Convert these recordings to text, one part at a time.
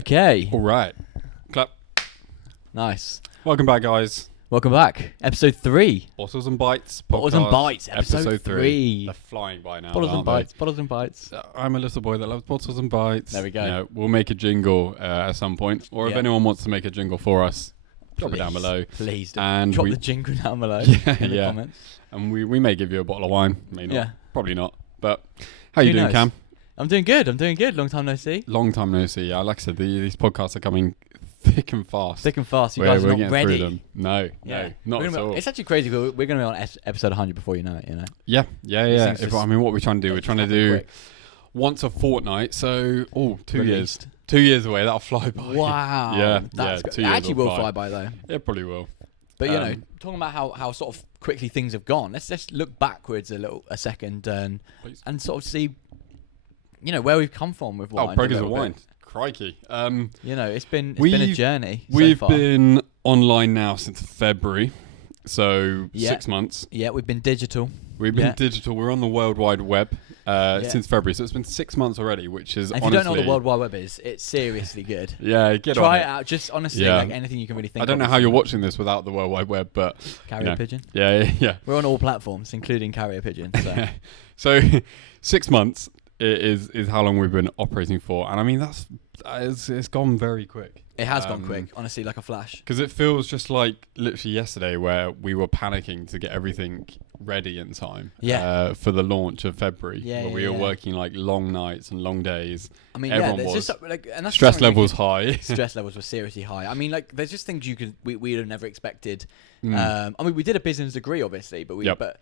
Okay. All right. Clap. Nice. Welcome back, guys. Welcome back. Episode 3. Bottles and Bites podcast. Bottles and Bites. Episode 3. They're flying by now. Bottles and aren't Bites. Bottles and Bites. they? I'm a little boy that loves bottles and bites. There we go. You know, we'll make a jingle at some point. Or if Yeah. anyone wants to make a jingle for us, drop it down Please. below. Please do. And Drop we- the jingle down below Yeah, in the yeah. comments. And we may give you a bottle of wine. May not. Yeah. Probably not. But how you Who doing, knows? Cam? I'm doing good. Long time no see. Long time no see. Yeah, like I said, these podcasts are coming thick and fast. Thick and fast. You We're guys are not getting ready. through them. No, not We're at gonna all. be- It's actually crazy. We're going to be on episode 100 before you know it, you know. Yeah. things just- I mean, what we're trying to do, we're trying to Happen do quick. once a fortnight. So, 2 years. Released. 2 years away. That'll fly by. Wow. Yeah, That's yeah, it 2 years actually will will fly. fly by though. It probably will. But you know, Um, talking about how sort of quickly things have gone, let's look backwards a second Please. and sort of see, you know, where we've come from with wine. Oh, a progress of little bit. wine. Crikey. You know, it's been a journey. We've so far. been online now since February. So, Yeah. 6 months. Yeah, we've been digital. We've been Yeah. digital. We're on the World Wide Web since February. So, it's been 6 months already, which is And if you honestly... don't know what the World Wide Web is, it's seriously good. Yeah, get Try on it out. Just honestly, Yeah. like anything you can really think. I don't know of how is you're fine. watching this without the World Wide Web, but... Carrier you know. Pigeon. Yeah. We're on all platforms, including Carrier Pigeon. So So 6 months is how long we've been operating for, and I mean it's gone very quick. it has gone quick, honestly, like a flash. Because it feels just like literally yesterday where we were panicking to get everything ready in time. Yeah. For the launch of February, Yeah, where yeah, we were yeah. working like long nights and long days. I mean, Everyone there's was. just like, and that's Stress something we levels can- high. Stress levels were seriously high. I mean, like, there's just things we'd have never expected. Mm. I mean, we did a business degree, obviously, but Yep.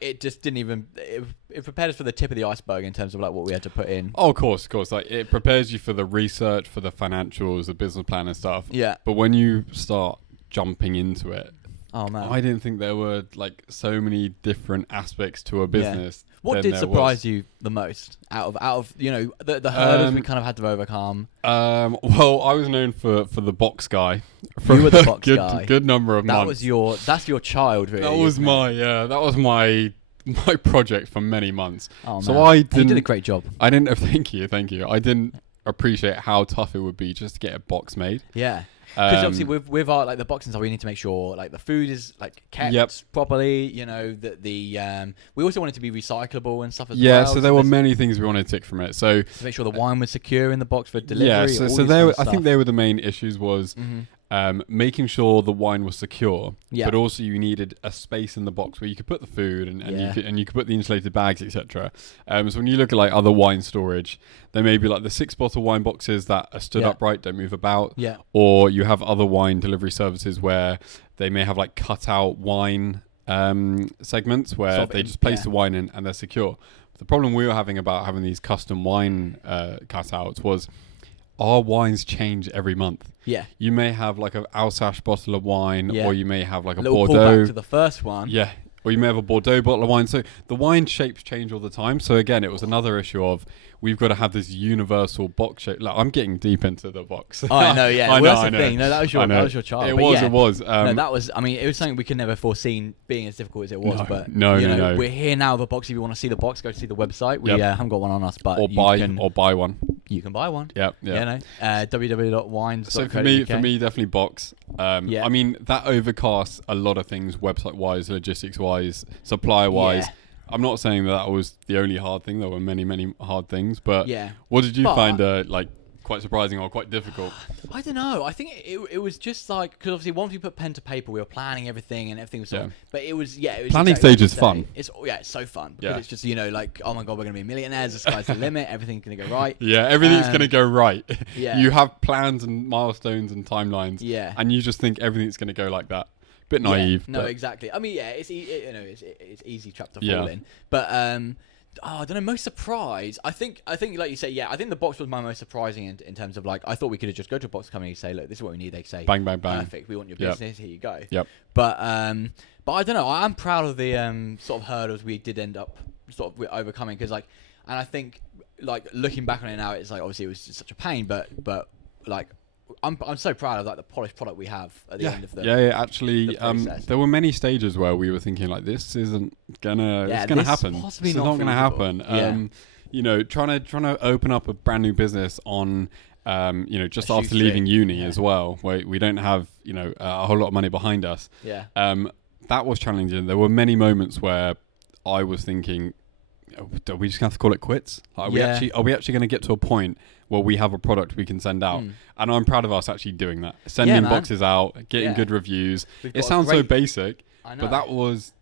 it just didn't even. It prepared us for the tip of the iceberg in terms of like what we had to put in. Oh, of course. Like it prepares you for the research, for the financials, the business plan and stuff. Yeah. But when you start jumping into it, Oh man. I didn't think there were like so many different aspects to a business. What than did there surprise you the most out of you know the hurdles we kind of had to overcome? Well, I was known for the box guy. You were the box good, guy. Good number of months. That's your child, really. That was isn't it? that was my project for many months. Oh, man. So I And you did a didn't. great job. I didn't. Thank you. I didn't appreciate how tough it would be just to get a box made. Yeah. Because obviously Um, with our like the boxing stuff, we need to make sure like the food is like kept Yep. properly. You know that we also want it to be recyclable and stuff as Yeah, well. so there were there's- many things we wanted to tick from it. So to make sure the wine was secure in the box for delivery. yeah, all so these there. kind of I think stuff. they were the main issues was making sure the wine was secure, Yeah. but also you needed a space in the box where you could put the food and Yeah. you could put the insulated bags, etc. So when you look at like other wine storage, there may be like the 6-bottle wine boxes that are stood Yeah. upright, don't move about, Yeah. or you have other wine delivery services where they may have like cut out wine segments where Sort of they just place yeah. the wine in and they're secure. The problem we were having about having these custom wine cutouts was our wines change every month. Yeah. You may have like an Alsace bottle of wine, Yeah. or you may have like a little Bordeaux. callback to the first one. Yeah. Or you may have a Bordeaux bottle of wine. So the wine shapes change all the time. So again, it was another issue of we've got to have this universal box shape. Like, I'm getting deep into the box. Oh, I know, yeah. I Well, know, that's I the know. thing. No, that was I know. your child. It But was. yeah. It was. No, that was. I mean, it was something we could never foreseen being as difficult as it was. No, but no, you no, know, no. we're here now. The box. If you want to see the box, go see the website. We Yep. haven't got one on us, but or you buy one. can buy one. Yeah. Yeah. You know, www.wines.co.uk. So for me, definitely box. Yeah. I mean, that overcasts a lot of things, website-wise, logistics-wise, supplier-wise. Yeah. I'm not saying that was the only hard thing. There were many, many hard things. But Yeah. what did you But- find like quite surprising or quite difficult? I don't know. I think it was just like because obviously once we put pen to paper, we were planning everything and everything was sort of, Yeah. but it was it was Planning exactly stage what is you fun. say. It's so fun because Yeah. it's just like oh my god we're gonna be millionaires. The sky's the limit. Everything's gonna go right. Yeah, everything's Um, going to go right. yeah. You have plans and milestones and timelines. Yeah. And you just think everything's going to go like that. Bit Yeah, naive. no, but exactly. I mean, yeah, it's it's easy trap to fall Yeah. in. But I don't know. Most surprise. I think like you say, yeah. I think the box was my most surprising in terms of like I thought we could have just go to a box company and say, look, this is what we need. They say, Bang, bang, bang. perfect. We want your Yep. business. Here you go. Yep. But I don't know. I'm proud of the sort of hurdles we did end up sort of overcoming because and I think like looking back on it now, it's like obviously it was just such a pain, but like I'm so proud of like the polished product we have at the end of the Actually, the process. there were many stages where we were thinking like, this isn't gonna, Yeah, it's gonna this happen. possibly This is not not gonna feasible. happen. Yeah. You know, trying to open up a brand new business on just A after leaving shoestring, uni yeah. as well, where we don't have, a whole lot of money behind us. Yeah. That was challenging. There were many moments where I was thinking, are we just going to have to call it quits? Like, are we actually going to get to a point where we have a product we can send out? And I'm proud of us actually doing that. Sending man. boxes out, getting Yeah. good reviews. We've It got a sounds so great- basic, I know. but that was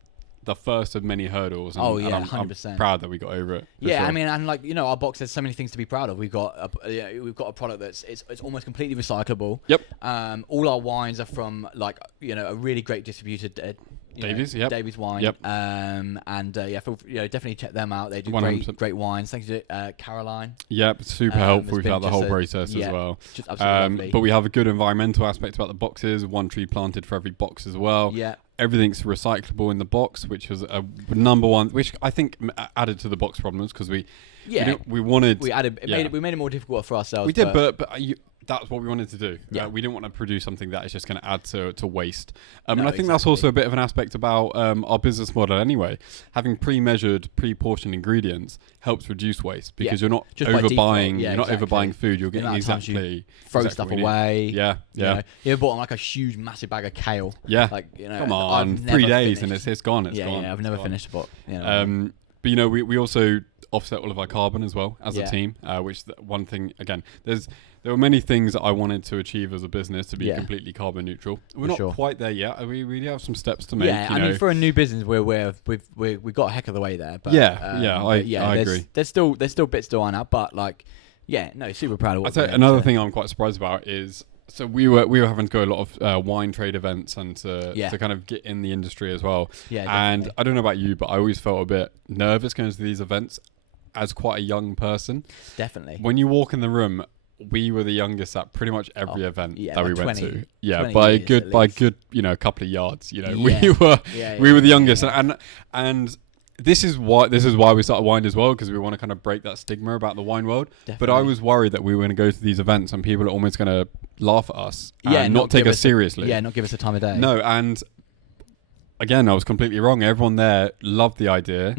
the first of many hurdles. And, Oh, yeah, and I'm 100%. proud that we got over it. for Yeah, sure. I mean, and like our box, there's so many things to be proud of. We've got a product that's it's almost completely recyclable. Yep. All our wines are from a really great distributed. Davies, yep. Davies wine. Yep. Definitely check them out. They do 100%. great wines. Thanks to Caroline. Yep, super it's helpful been throughout the just whole a- process yeah, as well. Just absolutely lovely. But we have a good environmental aspect about the boxes. One tree planted for every box as well. Yeah. Everything's recyclable in the box, which was a number one, which I think added to the box problems because we wanted. We added. yeah. We made it more difficult for ourselves. We did, but that's what we wanted to do. Yeah. We didn't want to produce something that is just going to add to waste. No, And I think that's exactly. also a bit of an aspect about our business model anyway. Having pre-measured, pre-portioned ingredients helps reduce waste because Yeah. you're not Just by overbuying. default, yeah, you're not exactly. overbuying food. You're The getting amount of times you exactly throw exactly stuff what you need. away. Yeah, yeah, You ever bought like a huge, massive bag of kale? yeah. I've Come on, never 3 days and finished- it's gone. It's yeah, gone. yeah. I've never It's gone. finished a book. But we also offset all of our carbon as well as Yeah. a team, which one thing again. There were many things that I wanted to achieve as a business to be Yeah. completely carbon neutral. We're For not sure. quite there yet. We have some steps to make. Yeah, I mean, for a new business, we've got a heck of the way there. But, I there's, agree. There's still bits to iron out, but super proud of what. I'd say we're another doing. thing I'm quite surprised about is so we were having to go a lot of wine trade events and to kind of get in the industry as well. Yeah, And definitely. I don't know about you, but I always felt a bit nervous going to these events as quite a young person. Definitely. When you walk in the room, we were the youngest at pretty much every event yeah, that we by went 20 to. Yeah, 20 by a years good at by least. good a couple of yards. Yeah. We were Yeah, we were the yeah, youngest, yeah. and this is why we started wine as well, because we want to kind of break that stigma about the wine world. But I Definitely. was worried that we were going to go to these events and people are almost going to laugh at us and Yeah, not take give us seriously. not give us the time of day. No, and again, I was completely wrong. Everyone there loved the idea,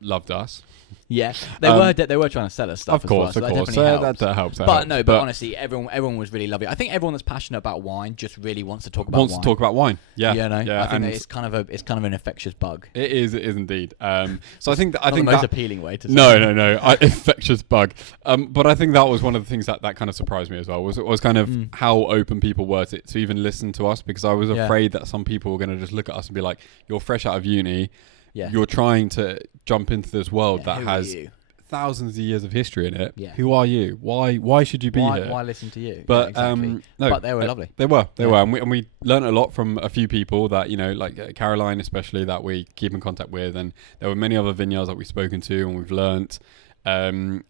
loved us. Yeah, they were trying to sell us stuff. Of course, as well, of so course. That helps. That helps. But honestly, everyone was really lovely. I think everyone that's passionate about wine just really wants to talk about wants wine. to talk about wine. Yeah, I think and that it's kind of an infectious bug. it is indeed. So I think Not the most appealing way to say No, it. no, infectious bug. But I think that was one of the things that kind of surprised me as well. Was kind of how open people were to even listen to us, because I was afraid that some people were going to just look at us and be like, "You're fresh out of uni. Yeah. You're trying to jump into this world that who are has you? thousands of years of history in it. Yeah. Who are you? Why should you be here?" Why listen to you? But Yeah, exactly. no, But they were lovely. They were, Yeah. and we learned a lot from a few people that like Caroline especially, that we keep in contact with, and there were many other vineyards that we've spoken to and we've learnt. And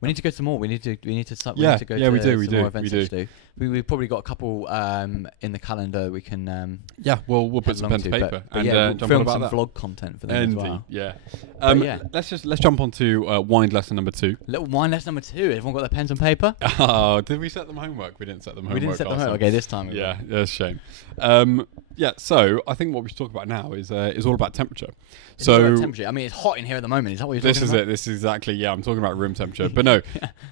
We need to go to more. We need to go we to do, some we more do, events we to do. We've probably got a couple in the calendar we can we'll put head some along pen to to, paper but and we'll jump on film about some that. vlog content for them as Indeed, well. yeah. Yeah. Let's jump on to wine lesson number 2. Little wine lesson number 2. Everyone got their pens and paper? Oh, did we set them homework? We didn't set them homework. We didn't set them last homework. time. Okay, this time we will. Yeah, that's a shame. So I think what we should talk about now is all about temperature. It's all about temperature. I mean, it's hot in here at the moment. Is that what you're talking This is about? it. This is exactly, yeah, I'm talking about room temperature. But no,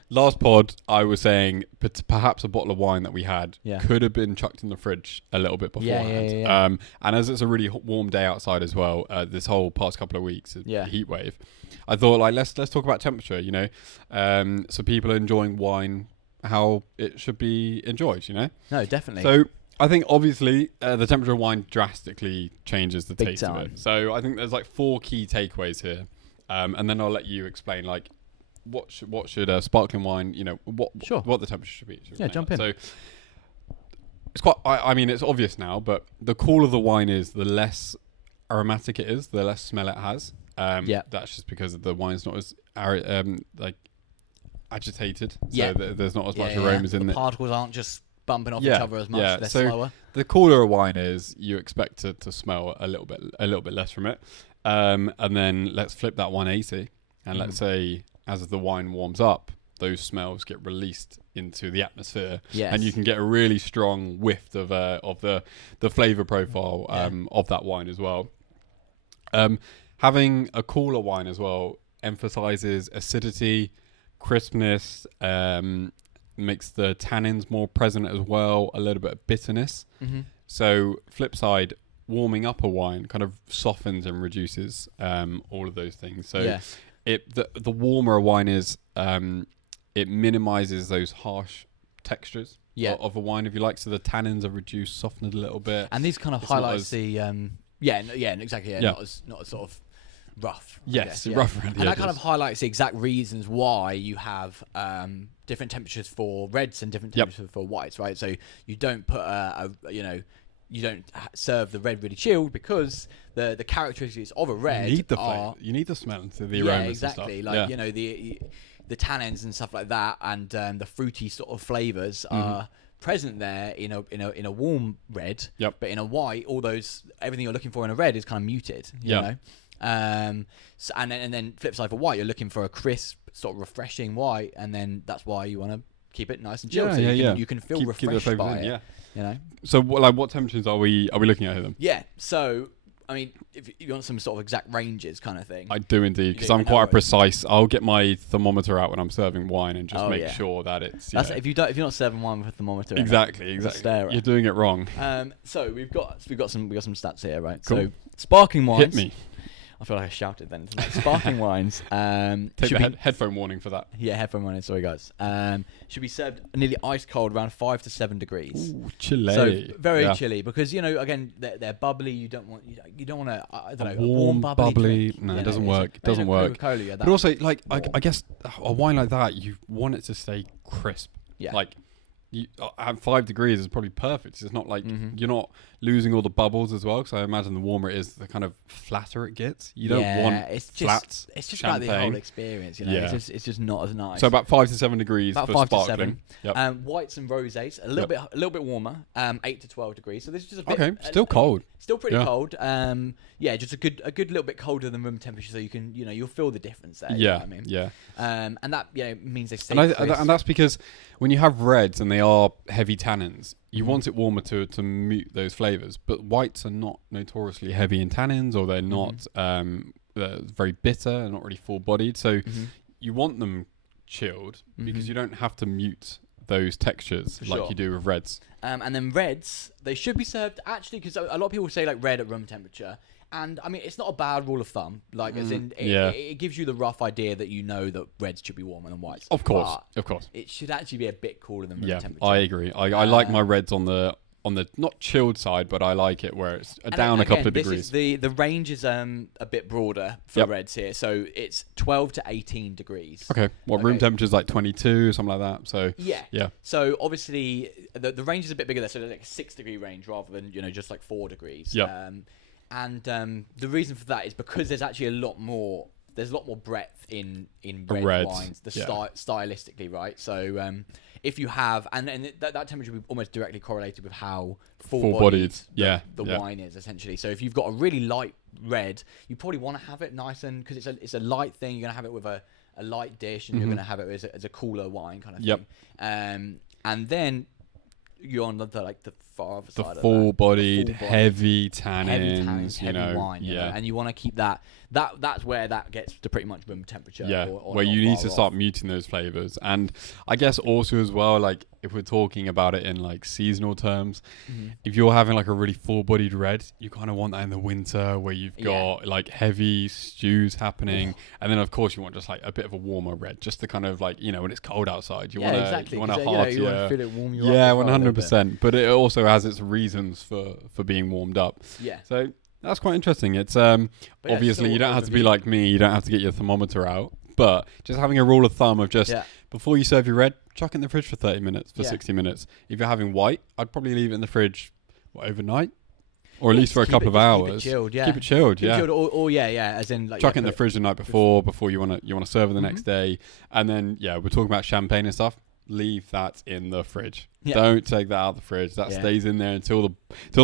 last pod, I was saying perhaps a bottle of wine that we had Yeah. could have been chucked in the fridge a little bit Yeah, beforehand. yeah. And as it's a really warm day outside as well, this whole past couple of weeks, Yeah. heat wave, I thought, like, let's talk about temperature, so people are enjoying wine how it should be enjoyed, No, definitely. So I think obviously the temperature of wine drastically changes the Big taste of time. it. So I think there's like 4 key takeaways here, and then I'll let you explain like what should sparkling wine, Sure. what the temperature should be. Yeah, jump in. So it's quite. I mean, it's obvious now, but the cooler the wine is, the less aromatic it is, the less smell it has. Yeah. That's just because the wine's not as like agitated. Yeah. So there's not as much aromas in the it. particles aren't just bumping off Yeah, each other as much. yeah. They're So- slower. The cooler a wine is, you expect to smell a little bit less from it. And then let's flip that 180, and let's say as the wine warms up, those smells get released into the atmosphere, Yes. and you can get a really strong whiff of the flavor profile of that wine as well. Having a cooler wine as well emphasizes acidity, crispness, makes the tannins more present as well, a little bit of bitterness. Mm-hmm. So flip side, warming up a wine kind of softens and reduces all of those things. So Yeah. the warmer a wine is, it minimizes those harsh textures Yeah. of a wine, if you like. So the tannins are reduced, softened a little bit. And these kind of It's not highlights as- the exactly. Yeah, Yeah. Not as sort of rough. I Yes, guess, yeah. rough around the And that kind of edges. highlights the exact reasons why you have different temperatures for reds and different Yep. temperatures for whites, right? So you don't put you don't serve the red really chilled because the characteristics of a red you need the are flavor. You need the smell and the yeah, aromas exactly. and Like stuff. Yeah. The tannins and stuff like that, and the fruity sort of flavors Mm-hmm. are present there in a warm red. Yep. But in a white, everything you're looking for in a red is kind of muted. You Yeah. know. So, and then flip side for white, you're looking for a crisp, sort of refreshing white, and then that's why you want to keep it nice and chilled. Yeah, so yeah, you can feel Keep the refreshed flavours by in, it. yeah. You know. So what temperatures are we looking at here then? Yeah. So I mean, if you want some sort of exact ranges kind of thing. I do indeed, because You I'm know quite what- precise. I'll get my thermometer out when I'm serving wine and just Oh, make yeah. sure that it's That's yeah. if you're not serving wine with a thermometer. in it. Exactly. stare at. You're doing it wrong. So we've got some stats here, right? Cool. So sparkling wines. Hit me. I feel like I shouted then. Didn't I? Sparkling wines. Take should the be, headphone warning for that. yeah, headphone wines. Sorry, guys. Should be served nearly ice cold, around 5 to 7 degrees. Ooh, chilly. So very Yeah. chilly because again they're bubbly. You don't want to I don't know, a warm, bubbly. drink, No, it you know, doesn't it's work. a- It doesn't work. Coca-Cola, yeah, But that- also, like, warm. I guess a wine like that, you want it to stay crisp. yeah. Like, at 5 degrees is probably perfect. It's not like Mhm. you're not losing all the bubbles as well. Because I imagine the warmer it is, the kind of flatter it gets. You don't want it's just flat it's just about the whole champagne. experience. You know, Yeah. it's just not as nice. So about 5 to 7 degrees About for 5 to sparkling. 7. Yep. Whites and rosés a little bit warmer, 8 to 12 degrees. So this is just a bit Okay, still cold. Still pretty Yeah. cold. Just a good little bit colder than room temperature, so you can you'll feel the difference there. You know Yeah, what I mean? yeah. And that means they stay. And that's because when you have reds and they are heavy tannins, you Mhm. want it warmer to mute those flavors. But whites are not notoriously heavy in tannins, or they're not they're very bitter and not really full bodied. So you want them chilled because Mhm. you don't have to mute those textures For like sure. you do with reds. And then reds, they should be served actually because a lot of people say like red at room temperature. And I mean, it's not a bad rule of thumb. Like, as in, yeah. it gives you the rough idea that that reds should be warmer than whites. Of course, But of course. it should actually be a bit cooler than room Yeah, temperature. I agree. I like my reds on the not chilled side, but I like it where it's And down a couple of this degrees. Is the range is a bit broader for Yep. reds here, so it's 12 to 18 degrees. Okay, room Okay. temperature's like 22, something like that. So Yeah. yeah, So obviously the range is a bit bigger there, so there's like a 6-degree range rather than just like 4 degrees. Yep. The reason for that is because there's actually a lot more. There's a lot more breadth in red reds, wines, yeah. stylistically, right? So if you have, and that temperature will be almost directly correlated with how Full-bodied, yeah, the yeah. wine is essentially. So if you've got a really light red, you probably want to have it nice and because it's a light thing. You're gonna have it with a light dish, and you're gonna have it as a cooler wine kind of Yep. thing. And then you're on the far other the side full-bodied, full-bodied, heavy of that. Heavy tannins, tannins, you heavy know, wine, yeah, and you want to keep that's where that gets to pretty much room temperature. yeah, or where not you need far to off. start muting those flavors. And I guess also as well, like if we're talking about it in like seasonal terms, if you're having like a really full-bodied red, you kind of want that in the winter where you've Yeah. got like heavy stews happening, and then of course you want just like a bit of a warmer red, just to kind of like when it's cold outside, you want exactly. you want a 'cause, heartier. you want to feel it warm you up. Yeah, as well a little 100%. But it also has its reasons for being warmed up. bit. Yeah. So that's quite interesting. It's But yeah, obviously still you don't have to be overview. like me. You don't have to get your thermometer out. But just having a rule of thumb of just Yeah. before you serve your red, chuck it in the fridge for 30 minutes, for Yeah. 60 minutes. If you're having white, I'd probably leave it in the fridge overnight, or at least for a Keep couple it- of just keep it hours. chilled, yeah. Keep it chilled. Keep it Yeah. chilled, or as in like Chuck it in put the fridge the night before you want to serve it the next day, and then we're talking about champagne and stuff. Leave that in the fridge. Yeah. Don't take that out of the fridge. That Yeah. stays in there until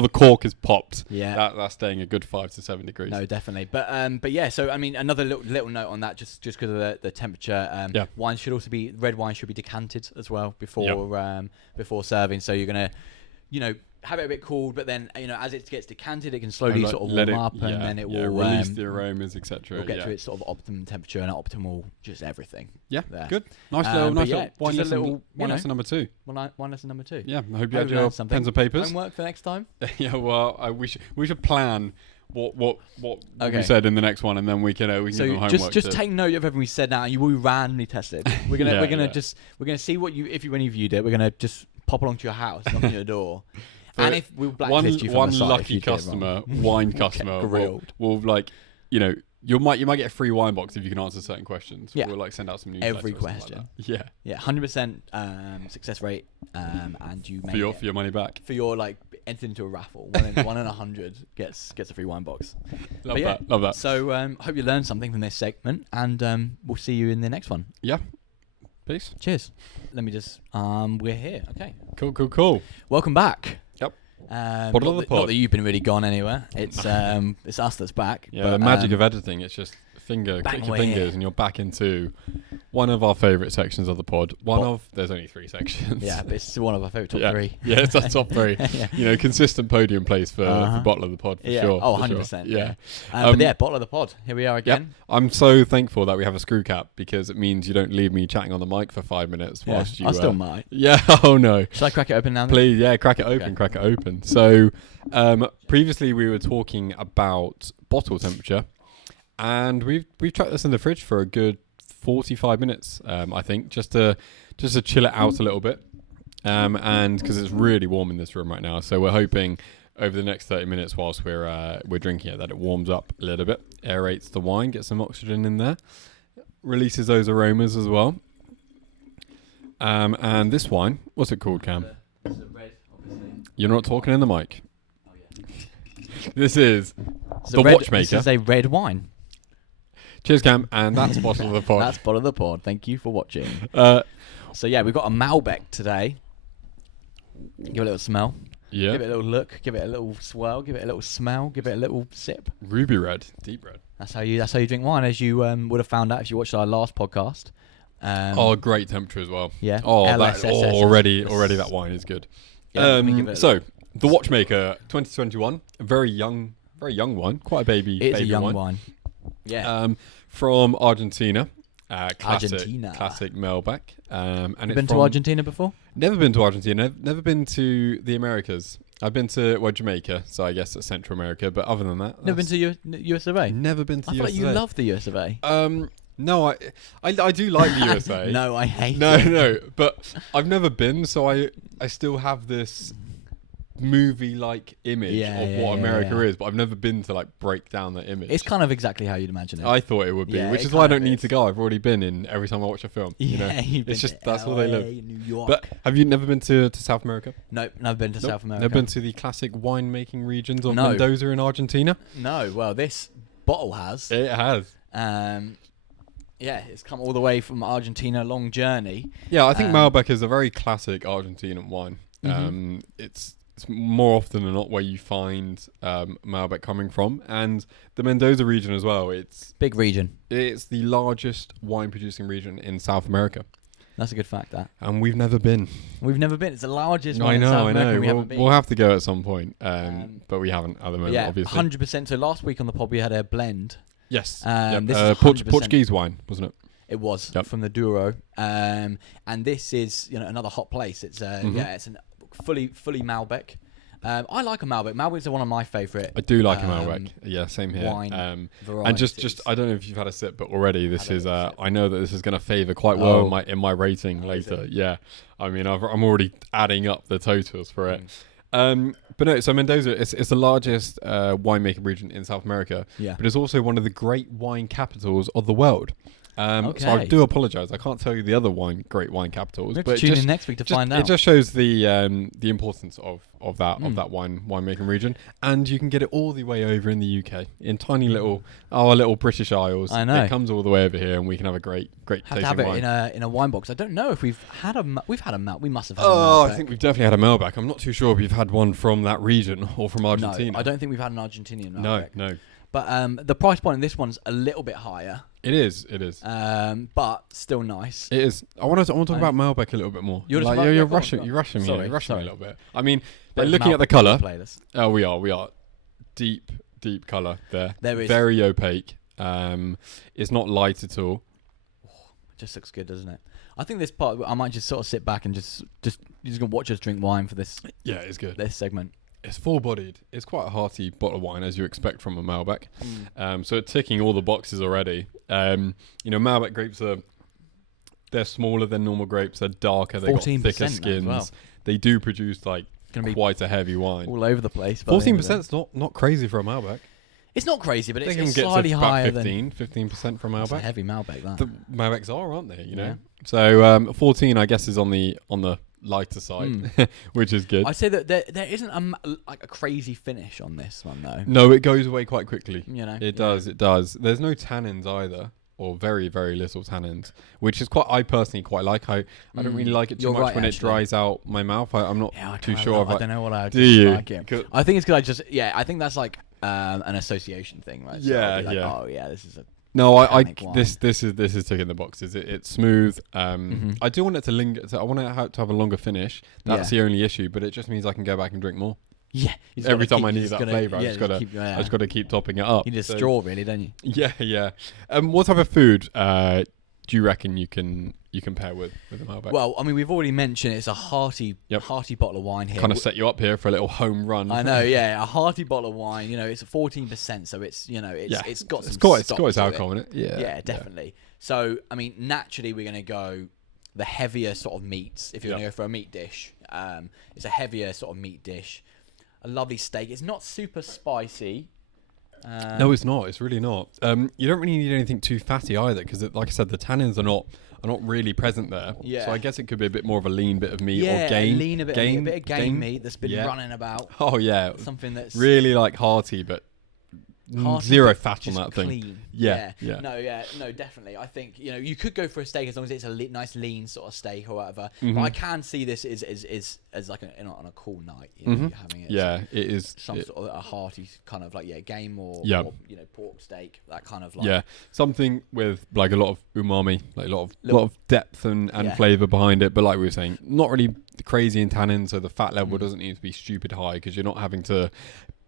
the cork is popped. Yeah. That's staying a good 5 to 7 degrees. No, definitely. But yeah. So I mean, another little note on that, just because of the temperature. Yeah. Wine should also be red wine should be decanted as well before serving. So you're gonna, have it a bit cooled, but then as it gets decanted, it can slowly Like, sort of let warm it- up, and yeah, then it yeah, will release the aromas, etc. We'll get to its sort of optimum temperature and optimal just everything. Yeah, there. good. Nice But little yeah, wine just a lesson. little, Wine lesson number 2. Wine lesson number 2. Yeah, I hope you Hope had you your learned something. pens and papers. Homework for next time. Yeah, well, we should plan what we Okay. said in the next one, and then we can give them So homework. just to- take note of everything we said now, and you will be randomly tested. We're gonna Yeah, we're gonna yeah. just we're gonna see what when you viewed it. We're gonna just pop along to your house, knock on your door, For and if we'll one blacklist you from one the site if lucky you get it wrong. customer, wine customer, grilled. will like you might get a free wine box if you can answer certain questions. Yeah. We'll like send out some newsletters Every or something question. Like that. Yeah, 100% success rate, and you make For your money back. for your entered into a raffle. One in 100 gets a free wine box. Love But yeah, that. Love that. So hope you learned something from this segment, and we'll see you in the next one. Yeah. Peace. Cheers. Let me just we're here. Okay. Cool. Welcome back. Yep. Not Bottle of the that- not pod. that you've been really gone anywhere. It's us that's back. Yeah, but, the magic of editing. It's just click your we're fingers, here. and you're back into one of our favourite sections of the pod. There's only 3 sections. Yeah, but it's one of our favourite top yeah. 3. Yeah, it's our top 3. Yeah. Consistent podium place for Uh-huh. Bottle of the Pod for Yeah. sure. Oh, for 100%. Sure. Yeah. Um, But yeah, bottle of the pod. Here we are again. I'm so thankful that we have a screw cap because it means you don't leave me chatting on the mic for 5 minutes Yeah. whilst you. I still might. Yeah. Oh no. Should I crack it open now? Then? Please, yeah, crack it open, Okay. crack it open. So, previously we were talking about bottle temperature, and we've tracked this in the fridge for a good 45 minutes, I think, just to chill it out a little bit, and because it's really warm in this room right now, so we're hoping over the next 30 minutes whilst we're drinking it that it warms up a little bit, aerates the wine, gets some oxygen in there, releases those aromas as well. And this wine, what's it called, Cam? It's a red, obviously. You're not talking in the mic. Oh, yeah. This is It's The a red, Watchmaker. This is a red wine. cheers, Cam, and that's Bottle of the Pod. That's bottle of the pod. Thank you for watching. Uh, So yeah, we've got a Malbec today. Give it a little smell. yeah, Give it a little look. Give it a little swirl. Give it a little smell. Give it a little sip. ruby red, deep red. That's how you drink wine, as you would have found out if you watched our last podcast. Great temperature as well. Yeah. Oh, LSSS. already that wine is good. Yeah, let me give it a So the Watchmaker 2021, a very young wine, quite a baby. It is a baby young wine. Yeah. From Argentina. Classic Argentina. Malbec. And You've it's been to from- Argentina before? Never been to Argentina. Never been to the Americas. I've been to Jamaica, so I guess it's Central America. But other than that, Never been to US of A? Never been to I feel like you USA. love the US of A. No, I do like the USA. No, I hate no, it. no, but I've never been, so I still have this movie-like image Yeah, of yeah, what yeah, America yeah. is, but I've never been to break down that image. It's kind of exactly how you'd imagine it. I thought it would be, Yeah, which it is why I kind don't of need is. to go. I've already been in every time I watch a film. yeah, You know? you've been It's just to that's where they LA, live. New York. But have you never been to South America? Nope, never been to Nope. South America. Never been to the classic winemaking regions of No. Mendoza in Argentina? No, well, this bottle has. It has. Yeah, it's come all the way from Argentina, long journey. Yeah, I think Um, Malbec is a very classic Argentinian wine. Mhm. It's more often than not where you find Malbec coming from, and the Mendoza region as well. It's Big region. the largest wine producing region in South America, That's a good fact, that. and we've never been. We've never been. It's the largest I one in South know. America. We haven't been. We'll have to go at some point, but we haven't at the moment. Yeah, obviously. 100%. So last week on the pod we had a blend. Yes. This is Yep. 100%. Portuguese wine, wasn't it? It was Yep. from the Douro, and this is another hot place. It's it's a fully Malbec. I like a Malbec. Malbecs are one of my favourite. I do like a Malbec. Yeah, same here. wine And just I don't know if you've had a sip, but already this Had a is little sip. I know that this is going to favour quite well Oh. in my rating Is later. it? Yeah, I mean I'm already adding up the totals for it. Mm. But no, so Mendoza it's the largest winemaking region in South America, Yeah. but it's also one of the great wine capitals of the world. So I Okay. do apologise. I can't tell you the other great wine capitals, We have but to tune in next week to find out. it just shows the importance of that Mm. winemaking region, and you can get it all the way over in the UK in tiny our little British Isles. I know. It comes all the way over here, and we can have a great have tasting to have it wine. in a wine box. I don't know if we've had a we must have had. Oh, a I think we've definitely had a Malbec. I'm not too sure if we've had one from that region or from Argentina. No, I don't think we've had an Argentinian No, Malbec. no. But the price point in this one's a little bit higher. It is. It is. But still nice. It is. I want to talk about Malbec a little bit more. You're rushing. You're rushing me. Sorry, You're rushing me a sorry. little bit. I mean, Bit like of looking at the Malbec colour. playlist. Oh, we are. Deep colour there. There is. Very opaque. It's not light at all. Just looks good, doesn't it? I think this part, I might just sort of sit back and just you're just gonna watch us drink wine for this Yeah, it's good. segment. It's full-bodied. It's quite a hearty bottle of wine, as you expect from a Malbec. So it's ticking all the boxes already. Malbec grapes they're smaller than normal grapes. They're darker. They've got 14% thicker as skins. well. They do produce like Gonna be quite a heavy wine. all over the place. by the end of it. 14%'s not crazy for a Malbec. It's not crazy, but They it's, can it's get slightly to higher about than 15% for a It's a Malbec. heavy Malbec. That. The Malbecs are, aren't they? You know. Yeah. So 14, I guess, is on the lighter side, which is good. I'd say that there isn't a crazy finish on this one though. No, it goes away quite quickly. You know, It does. There's no tannins either, or very, very little tannins, which is I personally quite like. I don't really like it too You're much right, when it actually. dries out my mouth. I'm not Yeah, too sure. I don't know what I would Do you? like it. Cool. I think it's because I think that's like an association thing, right? So Yeah, I'll be like, yeah. Oh yeah, this is a No, I tannic wine. this is ticking the boxes. It's smooth. I do want it to linger. I want it to have a longer finish. That's the only issue, but it just means I can go back and drink more. Yeah. you just Every gotta time I keep- need you just that gotta- flavour, I yeah, just gotta keep- I just got to keep topping it up. You need a So- straw, really, don't you? Yeah. What type of food do you reckon you can pair with a Malbec? Well, I mean, we've already mentioned it's a hearty bottle of wine here. Kind of set you up here for a little home run. I know, yeah, a hearty bottle of wine. You know, it's 14%, so it's it's got some it's got stock its to alcohol in it. Yeah, definitely. So, I mean, naturally, we're going to go the heavier sort of meats. If you're going to go for a meat dish, it's a heavier sort of meat dish. A lovely steak. It's not super spicy. No, it's not. It's really not. You don't really need anything too fatty either, because, like I said, the tannins are not really present there. Yeah. So I guess it could be a bit more of a lean bit of meat Yeah, or game. lean a bit of game meat that's been running about. Oh yeah, Something that's really like hearty, but hearty, zero but fat on just that thing. clean. Yeah. No, definitely. I think you could go for a steak as long as it's a nice lean sort of steak or whatever. But I can see this is like on a cool night. You're having it. Yeah, it is. Some sort of a hearty kind of like game or pork steak, that kind of like. Yeah, something with like a lot of umami, like a lot of depth and flavor behind it. But like we were saying, not really crazy in tannin, so the fat level doesn't need to be stupid high, because you're not having to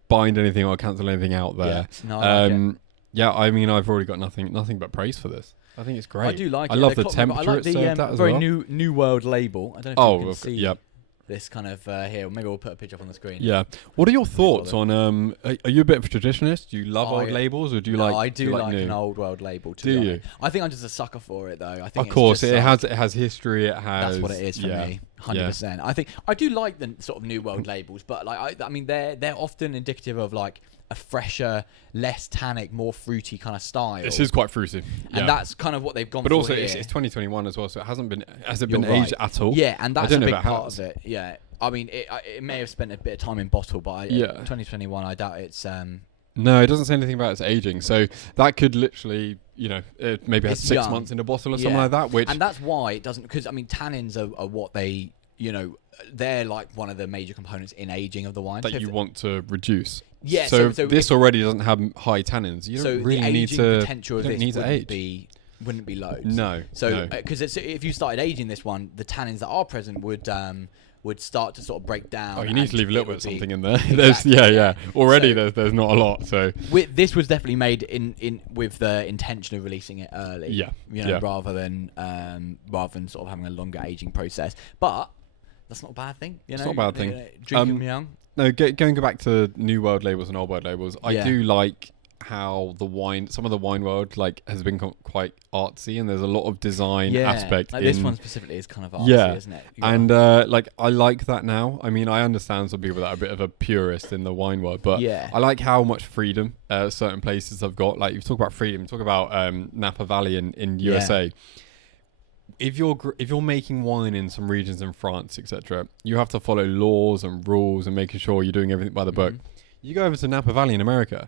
bind anything or cancel anything out there. Yeah, no, I like it. Yeah, I mean, I've already got nothing but praise for this. I think it's great. I do like it. I love The the clock- temperature I like it's served the at as very well. new world label. I don't know if you can see yep. this kind of here. Maybe we'll put a picture up on the screen. Yeah. What are your thoughts on? Are you a bit of a traditionalist? Do you love old I- labels, or do you No, like? I do like new? an old world label. To Do be you? honest. I think I'm just a sucker for it, though. I think Of course, it's just it has history. It has. That's what it is for me, 100%. I think I do like the sort of new world labels, but like I mean, they're often indicative of like a fresher, less tannic, more fruity kind of style. This is quite fruity, and that's kind of what they've gone but for also here. it's 2021 as well, so it hasn't been You're been right. aged at all. Yeah, and I that's don't a know big if it part has. of it. Yeah, I mean, it may have spent a bit of time in bottle, but 2021, I doubt it's. No, it doesn't say anything about its aging, so that could literally, it maybe has It's 6 young. months in a bottle or something like that. Which and that's why it doesn't, because I mean, tannins are what they, they're like one of the major components in aging of the wine. that So you if- want to reduce. Yeah, So, so this already doesn't have high tannins. You so don't really the need aging to. potential of you don't this need to wouldn't age. wouldn't be loads. No. So no. because if you started aging this one, the tannins that are present would start to sort of break down. Oh, you need to leave a little bit of of something in there. Exactly, yeah. Already, So- there's not a lot. So This was definitely made in with the intention of releasing it early. Yeah, rather than sort of having a longer aging process. But that's not a bad thing. It's not a bad thing. Drink them young. no, going back to new world labels and old world labels, I Yeah. do like how some of the wine world has been quite artsy, and there's a lot of design aspect. Like this one specifically is kind of artsy, Yeah. isn't it? And I like that now. I mean, I understand some people that are a bit of a purist in the wine world, but Yeah. I like how much freedom certain places have got. Like, you talk about freedom, talk about Napa Valley in USA. If you're making wine in some regions in France, etc., you have to follow laws and rules and making sure you're doing everything by the book. You go over to Napa Valley in America,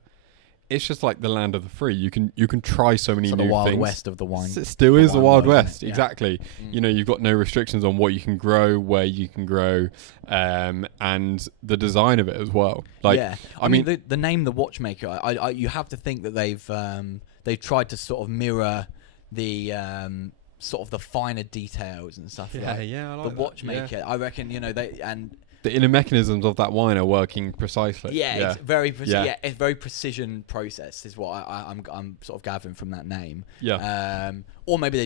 it's just like the land of the free. You can try so many It's new like the Wild things. West of the wine. It still is the wine Wild world, isn't West, it? Yeah. exactly. You know, you've got no restrictions on what you can grow, where you can grow, and the design of it as well. Like, yeah, I mean the name The Watchmaker. I you have to think that they've tried to sort of mirror the sort of the finer details and stuff. yeah, like yeah. I the like that. Watchmaker. Yeah. I reckon they and. The inner mechanisms of that wine are working precisely. Yeah, it's very Yeah. it's very precision process is what I'm sort of gathering from that name. Yeah. Or maybe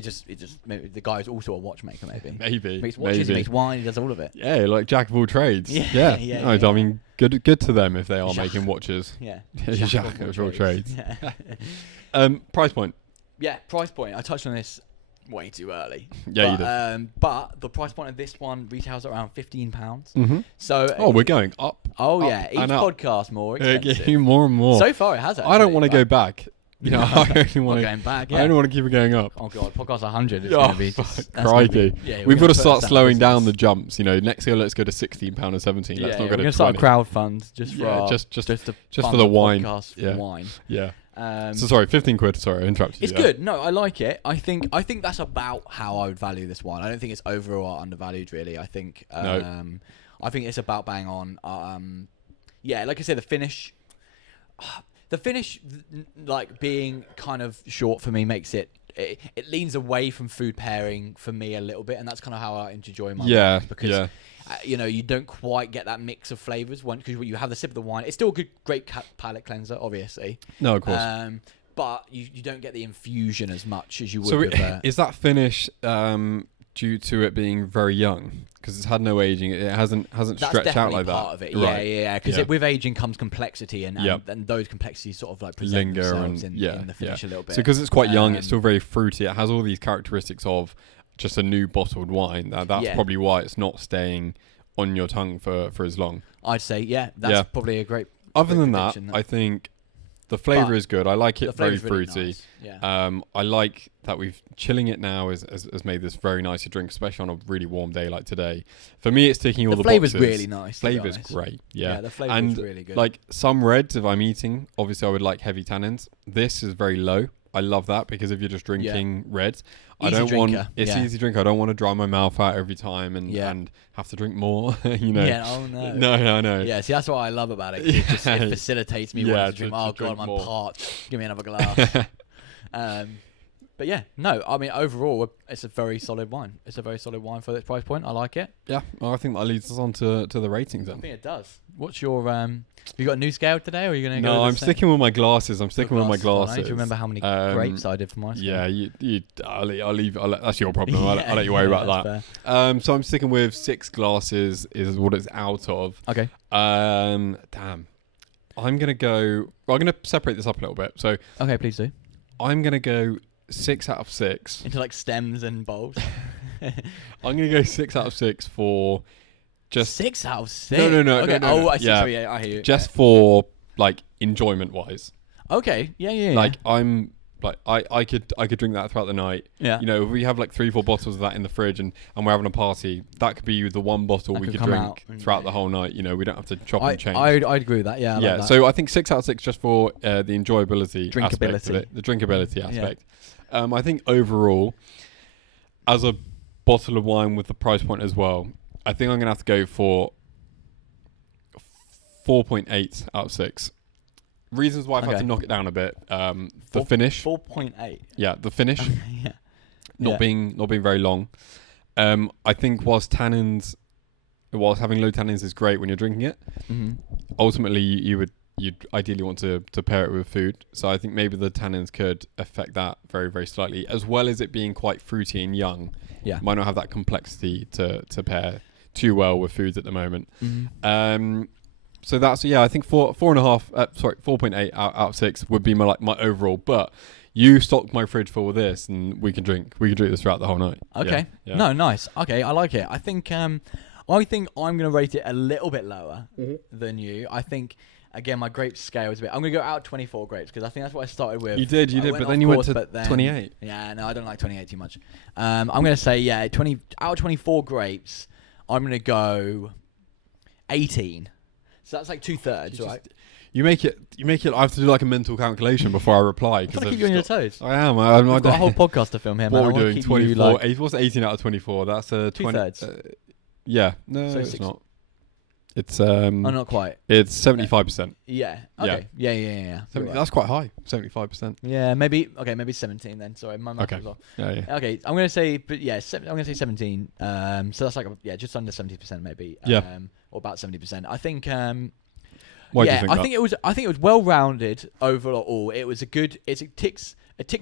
maybe the guy is also a watchmaker. Maybe Maybe. he makes watches, he makes wine, he does all of it. Yeah, like jack of all trades. Yeah, No, yeah. I mean, good to them if they are Jacques. making watches. Yeah, Jack of all trades. Yeah. Price point. Yeah, price point. I touched on this way too early. Yeah, you did. But the price point of this one retails at around £15. Mm-hmm. So Oh, we're going up. Oh up yeah, each and up. podcast more expensive. More and more. So far it has. Actually, I don't want to but- go back. You know, I only want Not to. going back. I Yeah. only want to keep it going up. Oh god, podcast 100 is Oh, going to be fuck, just, that's gonna be- crikey. yeah, We've got to start us out of slowing down the business. jumps. You know, next year let's go to £16 and 17. Yeah, Let's not we're go going to to start 20. a crowd fund just for Yeah, our, just to for fund the wine. podcast for Yeah. wine. Yeah. Um, So sorry, 15 quid. Sorry, I interrupted it's you. good. No, I like it. I think that's about how I would value this wine. I don't think it's over or undervalued really. I think I think it's about bang on. Yeah, like I said, the finish. The finish, like being kind of short for me, makes it leans away from food pairing for me a little bit, and that's kind of how I enjoy my Yeah, wines because yeah. you know, you don't quite get that mix of flavors because you have the sip of the wine. It's still a good, great palate cleanser, obviously. No, of course. But you don't get the infusion as much as you would So with is that finish due to it being very young? Because it's had no aging. It hasn't that's stretched out definitely like that. part of it. Right. Yeah. Because Yeah. with aging comes complexity, and Yep. those complexities sort of like present Linger themselves and in the finish a little bit. So because it's quite young, it's Um, still very fruity. It has all these characteristics of just a new bottled wine. That's Yeah. probably why it's not staying on your tongue for as long. I'd say that's Yeah. probably a great. Other great than that, prediction. I think the flavour But is good. I like the it very flavour's really fruity. nice. Yeah. I like that we've chilling it now has made this very nice to drink, especially on a really warm day like today. For me, it's ticking all The the flavour's boxes. really nice. to be Flavour's honest. great. Yeah. the flavour's And, really good. Like some reds, if I'm eating, obviously I would like heavy tannins. This is very low. I love that because if you're just drinking reds, I Easy don't drinker, want it's yeah. easy drink. I don't want to dry my mouth out every time and have to drink more. You know. Yeah. Oh no. No. Yeah, see, that's what I love about it. 'Cause Yeah. it facilitates me Yeah, wanting to drink. to Oh drink god, I'm more. parched. Give me another glass. But yeah, no. I mean, overall, it's a very solid wine. It's a very solid wine for its price point. I like it. Yeah. Well, I think that leads us on to the ratings I then. think it does. What's your you got a new scale today, or are you gonna go? No, with I'm the same? sticking with my glasses. I'm sticking with my I glasses. need to remember how many grapes I did for my scale. Yeah, I'll leave. that's your problem. I'll let you worry Yeah, about that's that. So I'm sticking with 6 glasses is what it's out of. fair. Okay. Damn. I'm gonna go. Well, I'm gonna separate this up a little bit. So Okay, please do. I'm gonna go 6 out of 6. Into like stems and bulbs. I'm gonna go 6 out of 6 for just 6 out of 6. No, Okay. no. I see. Yeah. Sorry, yeah, I hear you. just for like enjoyment wise. Okay. Yeah. Like I'm like I could drink that throughout the night. yeah. You know, if we have like 3-4 bottles of that in the fridge and we're having a party, that could be the one bottle That we could could come drink out and- throughout the whole night. You know, we don't have to chop I and change. I'd agree with that. Yeah. I yeah, like that. so I think 6 out of 6 just for the enjoyability aspect of Drinkability. it, the drinkability aspect. I think overall, as a bottle of wine with the price point as well, I think I'm going to have to go for 4.8 out of 6. Reasons why I've had Okay. to knock it down a bit. The Four- finish. 4.8. Yeah, the finish. Yeah. not Yeah. being very long. I think whilst having low tannins is great when you're drinking it, Mm-hmm. ultimately you'd ideally want to pair it with food. So I think maybe the tannins could affect that very, very slightly, as well as it being quite fruity and young. Yeah. Might not have that complexity to pair too well with foods at the moment. Mm-hmm. So that's I think 4.8 out of 6 would be my overall. But you stocked my fridge full with this, and we can drink this throughout the whole night. Okay. Yeah. No, nice. Okay, I like it. I think I'm gonna rate it a little bit lower than you. I think again my grape scale is a bit. I'm gonna go out 24 grapes because I think that's what I started with. You did, I but off then you went course, to but then- 28. Yeah, no, I don't like 28 too much. I'm gonna say 20 out of 24 grapes. I'm gonna go 18. So that's like 2/3, right? You make it. I have to do like a mental calculation before I reply. I'm trying to keep you on your toes. I am. I've got a whole podcast to film here, man. What are we doing? 24. What's 18 out of 24? That's a 20. 2/3. Yeah. No, So it's 6. not. It's Oh, not quite. It's 75%. Yeah. Okay. Yeah. You're right. That's quite high. 75%. Yeah. Maybe 17 then. Sorry, my math Okay. was off. Yeah. Okay, I'm gonna say, but yeah, I'm gonna say 17. So that's like just under 70% maybe. Yeah. Or about 70%. I think. Why do yeah, you think I that? think it was well rounded overall. It was a good. It ticks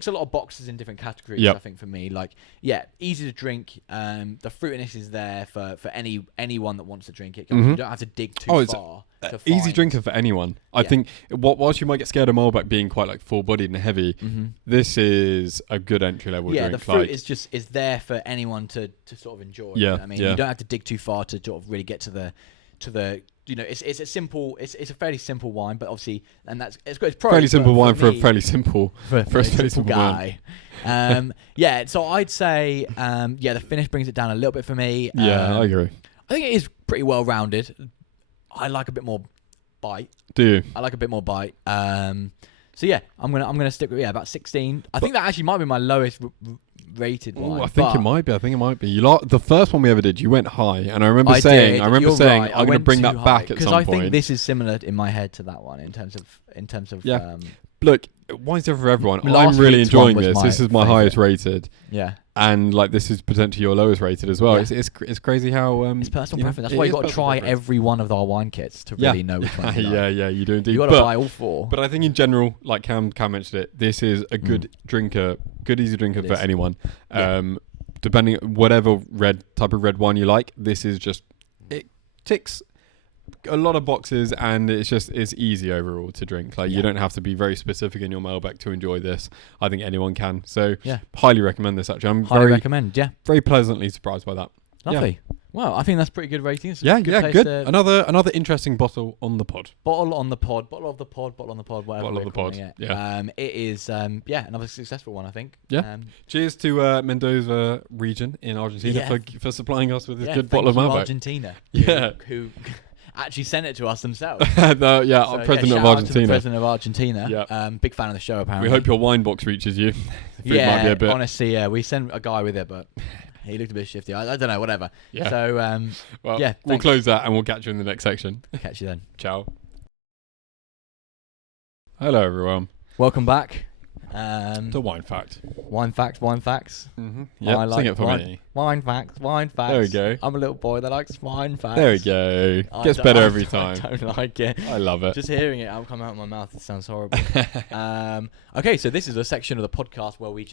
a lot of boxes in different categories. Yep. I think for me, like easy to drink. The fruitiness is there for anyone that wants to drink it. Mhm. You don't have to dig too far. To Easy find- drinker for anyone. I Yeah. think whilst you might get scared of Malbec being quite like full-bodied and heavy, Mhm. this is a good entry-level Yeah, drink. the fruit like, is there for anyone to sort of enjoy. Yeah, You know what I mean, yeah. you don't have to dig too far to sort of really get to the it's a simple it's a fairly simple wine, but obviously it's pros, fairly simple but wine for a me- fairly simple. for a fairly simple simple guy. Yeah, so I'd say the finish brings it down a little bit for me. Yeah, I agree. I think it is pretty well rounded. I like a bit more bite. Do you? I like a bit more bite. So yeah, I'm gonna stick with about 16. I think that actually might be my lowest rated one. Ooh, I think it might be. The first one we ever did, you went high, and I remember I saying, did. I remember You're saying, right. I I'm going to went bring too that high, back at some because I think point. this is similar in my head to that one in terms of Yeah. Look, wine's different for everyone. Last I'm really week's one enjoying was this. my This is my favourite. highest rated, yeah. and like this is potentially your lowest rated as well. Yeah. It's crazy how It's personal you know, preference. That's it why is you got to personal try preference. every one of our wine kits to Yeah. really know which one. You like. yeah, you do indeed. You got to buy all 4. But I think in general, like Cam mentioned it, this is a good drinker, good easy drinker It for is. anyone. Yeah. Depending whatever type of red wine you like, this is just it ticks a lot of boxes, and it's easy overall to drink. Like Yeah. you don't have to be very specific in your Malbec to enjoy this. I think anyone can. So Yeah. highly recommend this. Actually, I'm Highly recommend. Yeah. very pleasantly surprised by that. Lovely. Well, I think that's pretty good ratings. Yeah, place good. to- Another interesting bottle on the pod. Bottle on the pod, whatever. Whatever Bottle of we're the calling pod, it. yeah. It is. Another successful one, I think. Yeah. Cheers to Mendoza region in Argentina Yeah. for supplying us with this Yeah, good thank bottle of you, Malbec. Argentina. Yeah. Who actually sent it to us themselves. No, yeah, So, president shout of out to the Argentina. president of Argentina. Yeah. Big fan of the show, apparently. We hope your wine box reaches you. The food Yeah, might be a bit. honestly, yeah. We sent a guy with it, but he looked a bit shifty. I don't know, whatever. Yeah. So, Well, yeah, we'll thanks. close that and we'll catch you in the next section. catch you then. Ciao. Hello, everyone. Welcome back. To Wine Fact. Wine facts. Mm-hmm. Yeah, I sing like it for wine. me. Wine facts. There we go. I'm a little boy that likes wine facts. There we go. I Gets don't- better I every don't- time. I don't like it. I love it. Just hearing it come out of my mouth, it sounds horrible. Okay, so this is a section of the podcast where we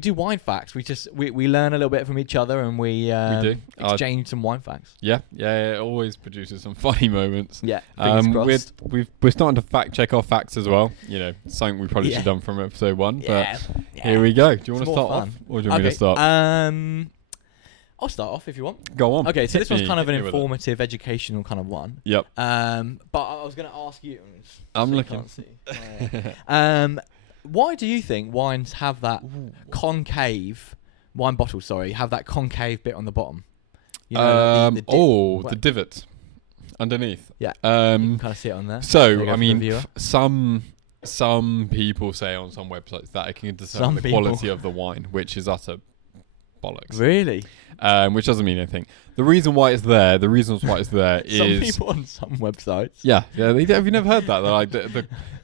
do wine facts. We learn a little bit from each other and we do. exchange some wine facts. Yeah, it always produces some funny moments. Yeah, fingers crossed. We're starting to fact check our facts as well. You know, something we probably Yeah. should have done from episode 1. Yeah, But here we go. Do you want It's to more start fun. off, or do you want me to start? I'll start off if you want. Go on. Okay, so Hit this one's me, kind of hit an me with it. informative, educational kind of one. Yep. But I was going to ask you. I'm so you looking. can't see. Why do you think wines have that wine bottles? Sorry, have that concave bit on the bottom? You know, the what- divot underneath. Yeah. You can Um. kind of see it on there. There So you go I for the mean, viewer. some people say on some websites that it can discern Some the people. quality of the wine, which is utter bollocks. Really? Which doesn't mean anything. The reasons why it's there Some is people on some websites. yeah. Have you never heard that? That like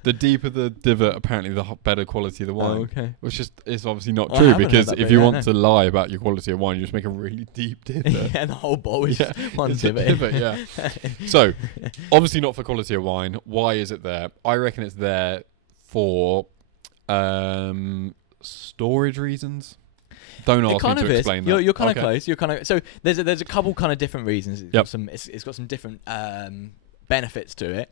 the deeper the divot, apparently the better quality of the wine. Oh, okay. Which is obviously not I true, haven't heard because that if bit, you yeah, want no. to lie about your quality of wine, you just make a really deep divot. Yeah, the whole bowl is Yeah, one it's a divot. divot, yeah. So, obviously not for quality of wine. Why is it there? I reckon it's there for storage reasons. Don't It ask kind me of to is. explain that. You're kind of Okay. close. You're kind of so. There's a couple kind of different reasons. It's got some different benefits to it.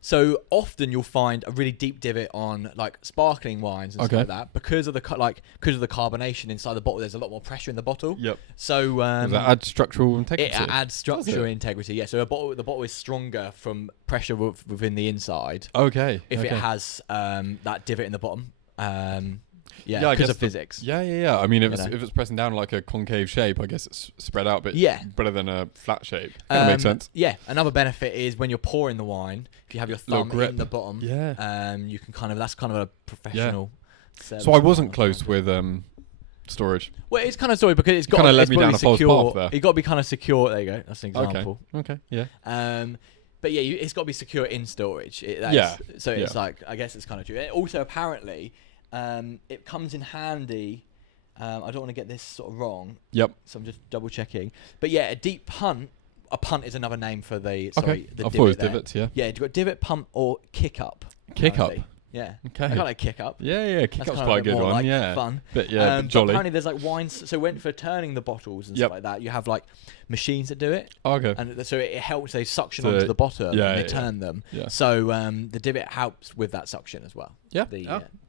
So often you'll find a really deep divot on like sparkling wines and Okay. stuff like that because of the carbonation inside the bottle. There's a lot more pressure in the bottle. Yep. So Does that add structural integrity? it adds structural it? integrity. Yeah. So the bottle is stronger from pressure within the inside Okay. if okay. it has that divot in the bottom. Yeah, Yeah, I because guess of physics. Yeah. I mean, if You it's, know. if it's pressing down like a concave shape, I guess it's spread out a bit Yeah. better than a flat shape. That makes sense. Yeah, another benefit is when you're pouring the wine, if you have your Little thumb grip. in the bottom, Yeah. you can that's kind of a professional. So I wasn't close with storage. Well, it's kind of sorry because it's got Kinda led it's me probably down a false secure. path there. You got to be kind of secure. There you go. That's an example. Okay. Yeah. But yeah, it's got to be secure in storage. So it's like, I guess it's kind of true. Also, apparently, it comes in handy. I don't want to get this sort of wrong. Yep. So I'm just double checking. But yeah, a deep punt. A punt is another name for the Okay. sorry, the I thought it divot was there. divots. Yeah. Yeah, you've got divot, pump, or kick up. Kick up. apparently. Yeah. Okay. I kind of like kick up. Yeah. Kick That's up's kind of quite a bit good more, one. like, Yeah. fun. But But jolly. apparently there's like wines. So for turning the bottles and Yep. stuff like that, you have like machines that do it, Okay. and so it helps. They suction So onto the bottom yeah, and they yeah, turn them. Yeah. So the divot helps with that suction as well. Yeah.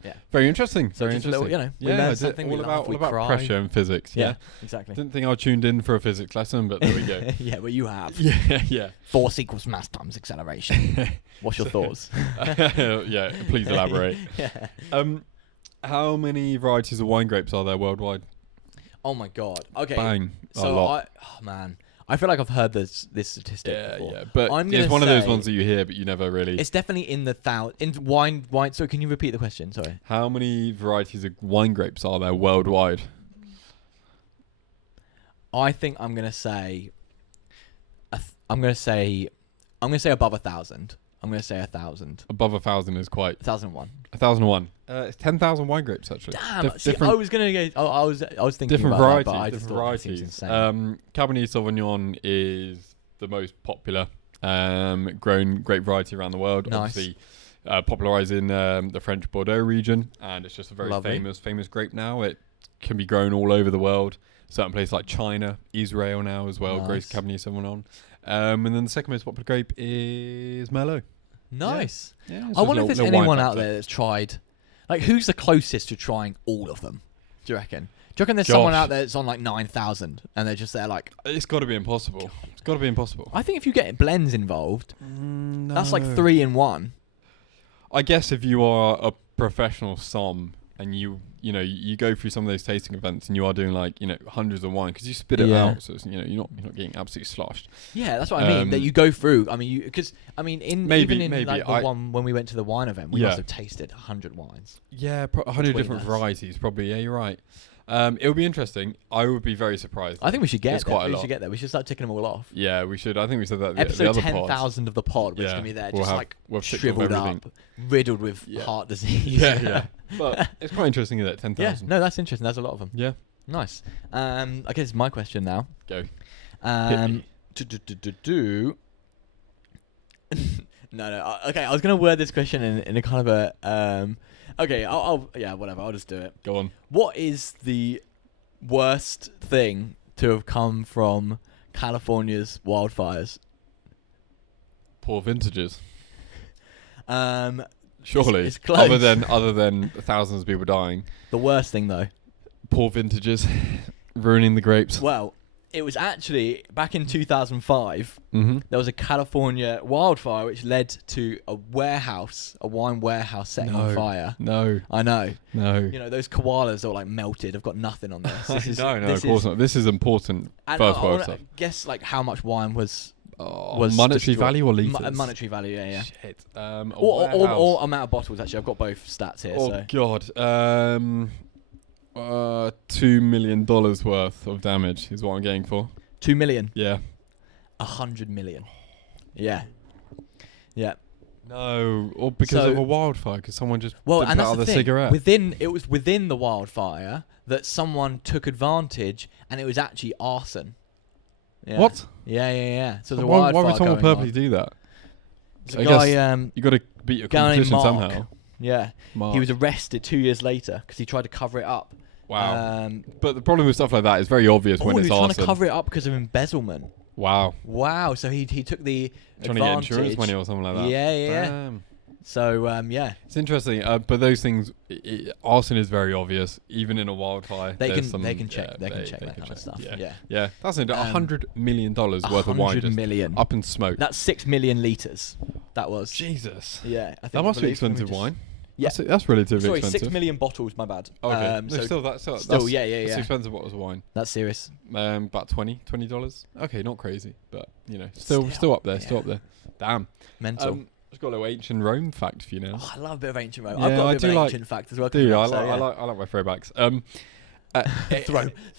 Yeah. Very interesting. So Very just a little, interesting. we I learn did something. We all laugh, we about cry. pressure and physics. Yeah. Exactly. Didn't think I tuned in for a physics lesson, but there we go. Yeah, but you have. Yeah. Force equals mass times acceleration. What's your thoughts? Yeah. Please elaborate. Yeah. How many varieties of wine grapes are there worldwide? Oh my god. Okay. Bang. A So lot. I feel like I've heard this statistic before. Yeah. But I'm it's gonna one of those say ones that you hear, but you never really. It's definitely in the in wine. So can you repeat the question? Sorry. How many varieties of wine grapes are there worldwide? I think I'm gonna say. I'm gonna say above 1,000. I'm gonna say 1,000. Above 1,000 is quite 1,001. 1,001. It's 10,000 wine grapes actually. Damn. See, different I was gonna go. I was thinking different about varieties. that, but I just different thought that seems varieties. insane. Cabernet Sauvignon is the most popular grown grape variety around the world. Nice. Obviously, popularised in the French Bordeaux region, and it's just a very Lovely. famous grape now. It can be grown all over the world. Certain places like China, Israel now as well. Grows Nice. Cabernet Sauvignon. And then the second most popular grape is Merlot. Nice. Yeah, I wonder if there's anyone out there that's tried. Like, who's the closest to trying all of them? Do you reckon? Do you reckon there's someone Josh. out there that's on like 9,000 and they're just there like? It's got to be impossible. It's got to be impossible. I think if you get blends involved, No. that's like 3 in 1. I guess if you are a professional som and you go through some of those tasting events and you are doing like hundreds of wine because you spit it Yeah. out, so it's, you're not getting absolutely sloshed. Yeah, that's what I mean. That you go through. I mean, Maybe even in like the I- one when we went to the wine event, we Yeah. must have tasted 100 wines. Yeah, 100 Between different us. varieties probably. Yeah, you're right. It would be interesting. I would be very surprised. I think we should get It's there. quite a We lot. should get there. We should start ticking them all off. Yeah, we should. I think we said that the Episode other 10,000 of the pod, we're just Yeah, gonna be there, we'll just have- like we'll tick off shriveled everything. up, riddled with Yeah. heart disease. Yeah. But it's quite interesting, isn't it? 10,000. Yeah, no, that's interesting. There's a lot of them. Yeah. Nice. I guess it's my question now. Go. Um, No. Okay, I was gonna word this question in a kind of a. Okay, I'll yeah, whatever. I'll just do it. Go on. What is the worst thing to have come from California's wildfires? Poor vintages. It's Surely. close. Other than thousands of people dying. The worst thing though. Poor vintages. Ruining the grapes. Well, it was actually back in 2005. Mm-hmm. There was a California wildfire which led to a wine warehouse setting on No. fire. No. I know. No. You know, those koalas are like melted. I've got nothing on this. No, of course not. This is important. First world stuff. Guess like how much wine was Monetary destroyed. value or litres? Monetary value, yeah. Shit. Or amount of bottles. Actually, I've got both stats here. Oh So God. $2 million worth of damage is what I'm getting for. 2 million, Yeah. 100 million. Yeah. No, or because So- of a wildfire, because someone just Well, dipped and out that's of the the thing. cigarette. It was within the wildfire that someone took advantage, and it was actually arson. Yeah. What? Yeah. So the Why wildfire would someone going purposely do that? There's I a guy, guess you got to beat your guy named competition Mark. somehow. yeah, Mark. he was arrested 2 years later because he tried to cover it up. Wow. But the problem with stuff like that is very obvious when he it's was trying arson. to cover it up because of embezzlement. Wow. Wow, so he took the Trying to get advantage. insurance money or something like that. Yeah. Damn. So yeah, It's interesting, but those things, arson is very obvious. Even in a wildfire, they there's can some, check yeah, that kind can of check. stuff. Yeah, Yeah. that's $100 million worth of wine 100 just million. up in smoke. That's 6 million liters. That was. Jesus, Yeah, I think that must be believe- let me expensive just- wine. Yeah. That's relatively Sorry, expensive. 6 million bottles. My bad. Okay. So still, that's yeah. That's expensive bottles of wine. That's serious. About $20. Okay, not crazy, but still up there. Still yeah. up there. Damn. Mental. I've got a little ancient Rome fact for you now. I love a bit of ancient Rome. Yeah, I've got I a bit do of like- ancient fact as well. Do you? I coming up, like my throwbacks.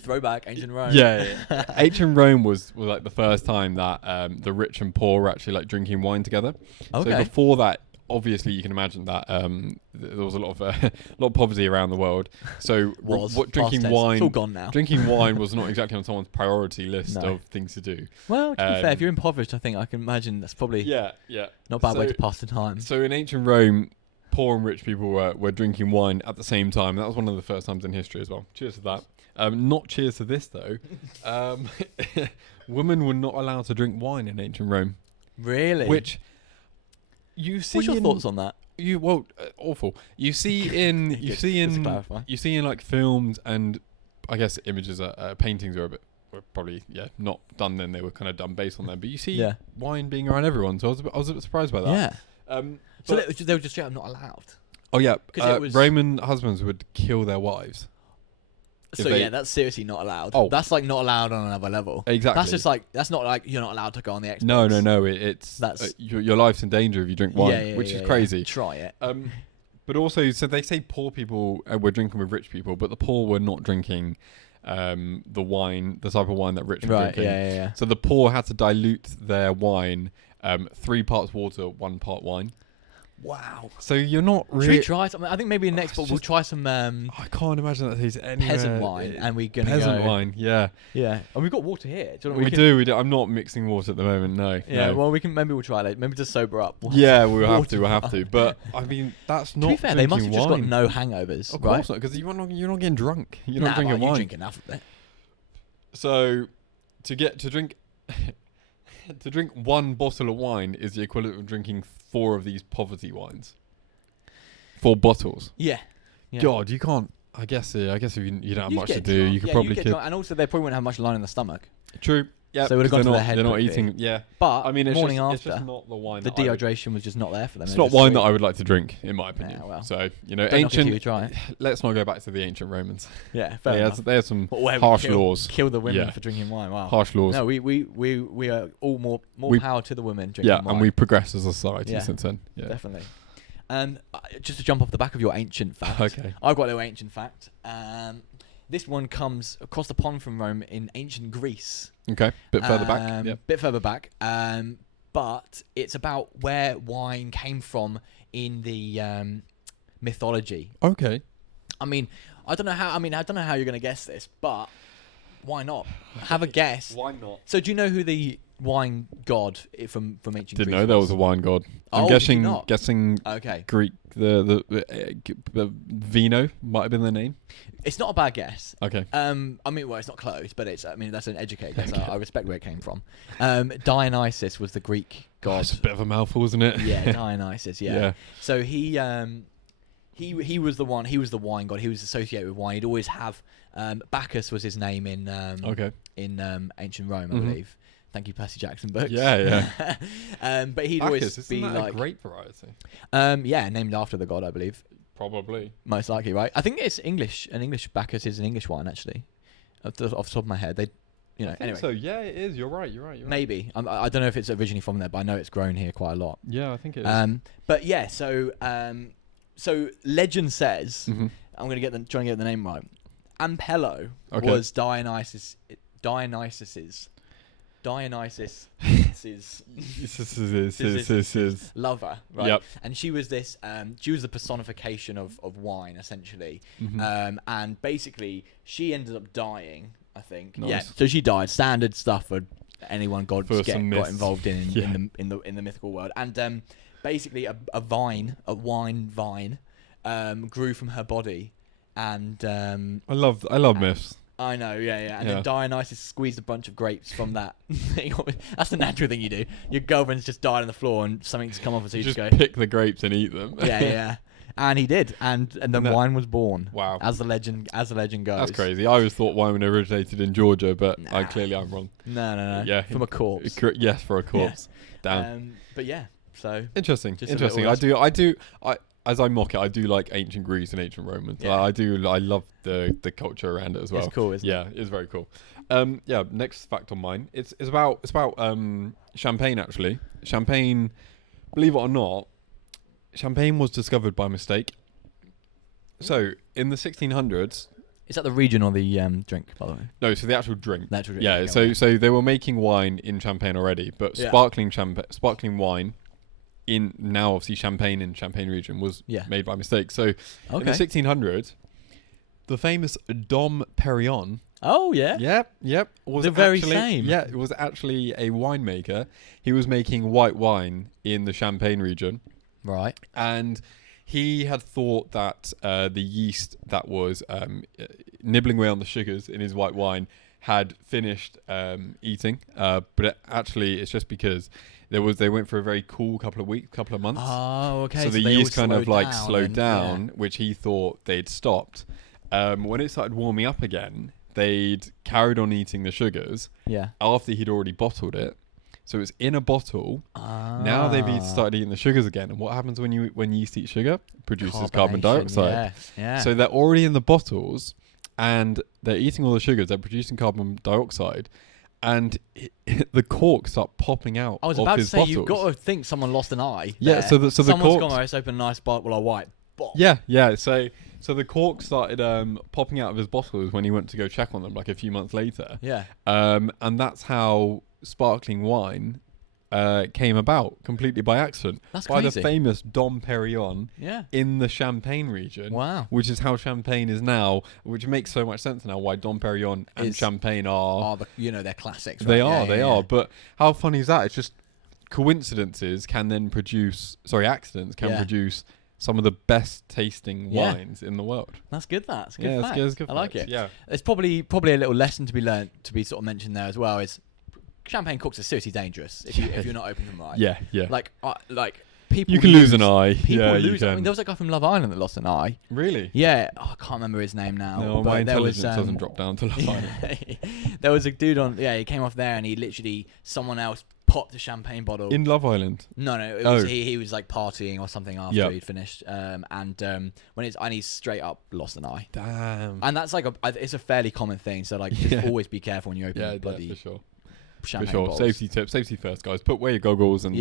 Throwback ancient Rome. Yeah. Ancient Rome was like the first time that the rich and poor were actually like drinking wine together. Okay. So before that, obviously you can imagine that there was a lot of poverty around the world. So drinking Past tense. wine, It's all gone now. drinking wine was not exactly on someone's priority list No. of things to do. Well, to be fair, Um, if you're impoverished, I think I can imagine that's probably Yeah. not a bad way So- to pass the time. So in ancient Rome, poor and rich people were drinking wine at the same time. That was one of the first times in history as well. Cheers to that. Not cheers to this though. Women were not allowed to drink wine in ancient Rome, Really? which you see. What's your in- thoughts on that? Awful. You see in Just to clarify. like films and I guess images, paintings were probably not done then. They were kind of done based on them. But you see Yeah. wine being around everyone, so I was a bit surprised by that. Yeah. So But- they were just straight up not allowed. Oh yeah, 'Cause it was- Roman husbands would kill their wives. So they- yeah, that's seriously not allowed. Oh. That's like not allowed on another level. Exactly. That's just like that's not like you're not allowed to go on the Xbox. No. It's That's- your life's in danger if you drink wine, Yeah, which is yeah. crazy. Try it. But also, so they say poor people were drinking with rich people, but the poor were not drinking the type of wine that rich were Right. drinking. Yeah. So the poor had to dilute their wine 3 parts water, 1 part wine. Wow. So you're not Should we really. try some? I think maybe in next it's book we'll just- try some I can't imagine that tastes anywhere. peasant wine, and we're gonna peasant go. wine. Yeah, Yeah, and we've got water here. Do you know we what do. I'm not mixing water at the moment. No. Yeah, no. well, maybe we'll try later. Maybe to sober up. Yeah, we'll have Water. to. But I mean, that's not. To be fair, they must have drinking just got wine. no hangovers, Of right? course not, because you're not getting drunk. You're Nah, not drinking well, wine. You drink enough of it. So, to drink, to drink 1 bottle of wine is the equivalent of drinking 4 of these poverty wines. 4 bottles. Yeah. God, you can't. I guess if you don't have You'd much to get do, drunk. you could Yeah, probably you'd get could. drunk, and also they probably wouldn't have much line in the stomach. True. Yeah. So it would've gone to their head They're not quickly. eating. Yeah. But I mean, it's morning just, after, it's just not the wine. the that I would- dehydration was just not there for them. It's They're not just wine sweet. that I would like to drink, in my opinion. well. So Don't knock it till ancient. you try. Let's not go back to the ancient Romans. Yeah, fair enough. They had some But where we harsh kill- laws. Kill the women Yeah. for drinking wine. Wow. Harsh laws. No, we are all more We- power to the women drinking Yeah, wine. and we progressed as a society Yeah. since then. Yeah. Definitely. Just to jump off the back of your ancient fact. Okay. I've got a little ancient fact. This one comes across the pond from Rome in ancient Greece. Okay. Bit further back. Yep. Bit further back. But it's about where wine came from in the mythology. Okay. I don't know how you're going to guess this, but why not? Have a guess. Why not? So do you know who the wine god from ancient Didn't Greece know there was a wine god. I'm Oh, did you not? guessing Okay. Greek. The Vino might have been the name. It's not a bad guess. Okay. It's not close, but that's an educated guess. I respect where it came from. Dionysus was the Greek god. That's a bit of a mouthful, isn't it? Yeah, Dionysus. Yeah. Yeah. So he was the one. He was the wine god. He was associated with wine. He'd always have Bacchus was his name in Okay. in ancient Rome, I Mhm. believe. Thank you, Percy Jackson books. Yeah, but he'd Bacchus, always isn't be that like a grape variety? named after the god, I believe. Probably. Most likely, right? I think it's English. An English Bacchus is an English wine, actually. Off the top of my head, I think anyway. so yeah, it is. You're right. Maybe I don't know if it's originally from there, but I know it's grown here quite a lot. Yeah, I think it is. But yeah, so legend says Mhm. I'm trying to get the name right. Ampello Okay. was Dionysus's This lover, right? Yep. And she was this. She was the personification of wine, essentially. Mhm. And basically, she ended up dying. I think. Nice. Yeah. So she died. Standard stuff for anyone For got some myths. involved in Yeah. in the mythical world. And basically, a wine vine, grew from her body, and I love myths. I know, yeah. And Yeah. then Dionysus squeezed a bunch of grapes from that. That's the natural thing you do. Your girlfriend's just died on the floor and something's come off, and so you Just just go, pick the grapes and eat them. yeah. And he did, and then No. wine was born. Wow. As the legend goes. That's crazy. I always thought wine originated in Georgia, but Nah. clearly I'm wrong. No. Yeah. From a corpse. Yes, for a corpse. Damn. But yeah, so Interesting. just a Interesting. little I as I mock it, I do like ancient Greece and ancient Romans. Yeah. I love the culture around it as well. It's cool, isn't it? Yeah, it's very cool. Next fact on mine. It's about champagne actually. Champagne, believe it or not, champagne was discovered by mistake. So in the 1600s. Is that the region or the drink, by the way? No, so the actual drink. The actual drink. Yeah, so they were making wine in Champagne already, but sparkling wine in now obviously Champagne in Champagne region was made by mistake. So in the 1600s, the famous Dom Perignon. Oh yeah. Yep. Was the very actually, same. Yeah, it was actually a winemaker. He was making white wine in the Champagne region. Right. And he had thought that the yeast that was nibbling away on the sugars in his white wine had finished eating, but actually it's just because they went for a very cool couple of months. Oh, okay. So the yeast kind of like slowed down, which he thought they'd stopped. When it started warming up again, they'd carried on eating the sugars. Yeah. After he'd already bottled it. So it's in a bottle. Now they've started eating the sugars again. And what happens when yeast eats sugar? It produces carbon dioxide. Yeah. So they're already in the bottles and they're eating all the sugars. They're producing carbon dioxide. And the corks start popping out. I was of about to his say, bottles. you've got to think someone lost an eye. Yeah, there. so the someone's corks. gone, let's open a nice bottle of white. Bop. Yeah. So the corks started popping out of his bottles when he went to go check on them, like a few months later. Yeah. And that's how sparkling wine came about, completely by accident. That's by crazy. the famous Dom Perignon in the Champagne region. Wow. Which is how Champagne is now, which makes so much sense now why Dom Perignon and Champagne are they're classics. They right? They are. But how funny is that? It's just coincidences can then produce, accidents can produce some of the best tasting wines in the world. That's good. That's good. It's good. I like it. Yeah. There's probably a little lesson to be learned, to be sort of mentioned there as well, is champagne corks are seriously dangerous if you're not opening them right. Yeah. Like people. You can lose an eye. People you lose. can. I mean, there was a guy from Love Island that lost an eye. Really? Yeah. I can't remember his name now. No, but my there was, intelligence doesn't drop down to Love Island. There was a dude on. Yeah, he came off there and he literally someone else popped a champagne bottle in Love Island. No, it was, he was like partying or something after he'd finished, and he straight up lost an eye. Damn. And that's like it's a fairly common thing. So like, just always be careful when you open bloody for sure. champagne bottles. Safety tips, safety first, guys. Put away your goggles and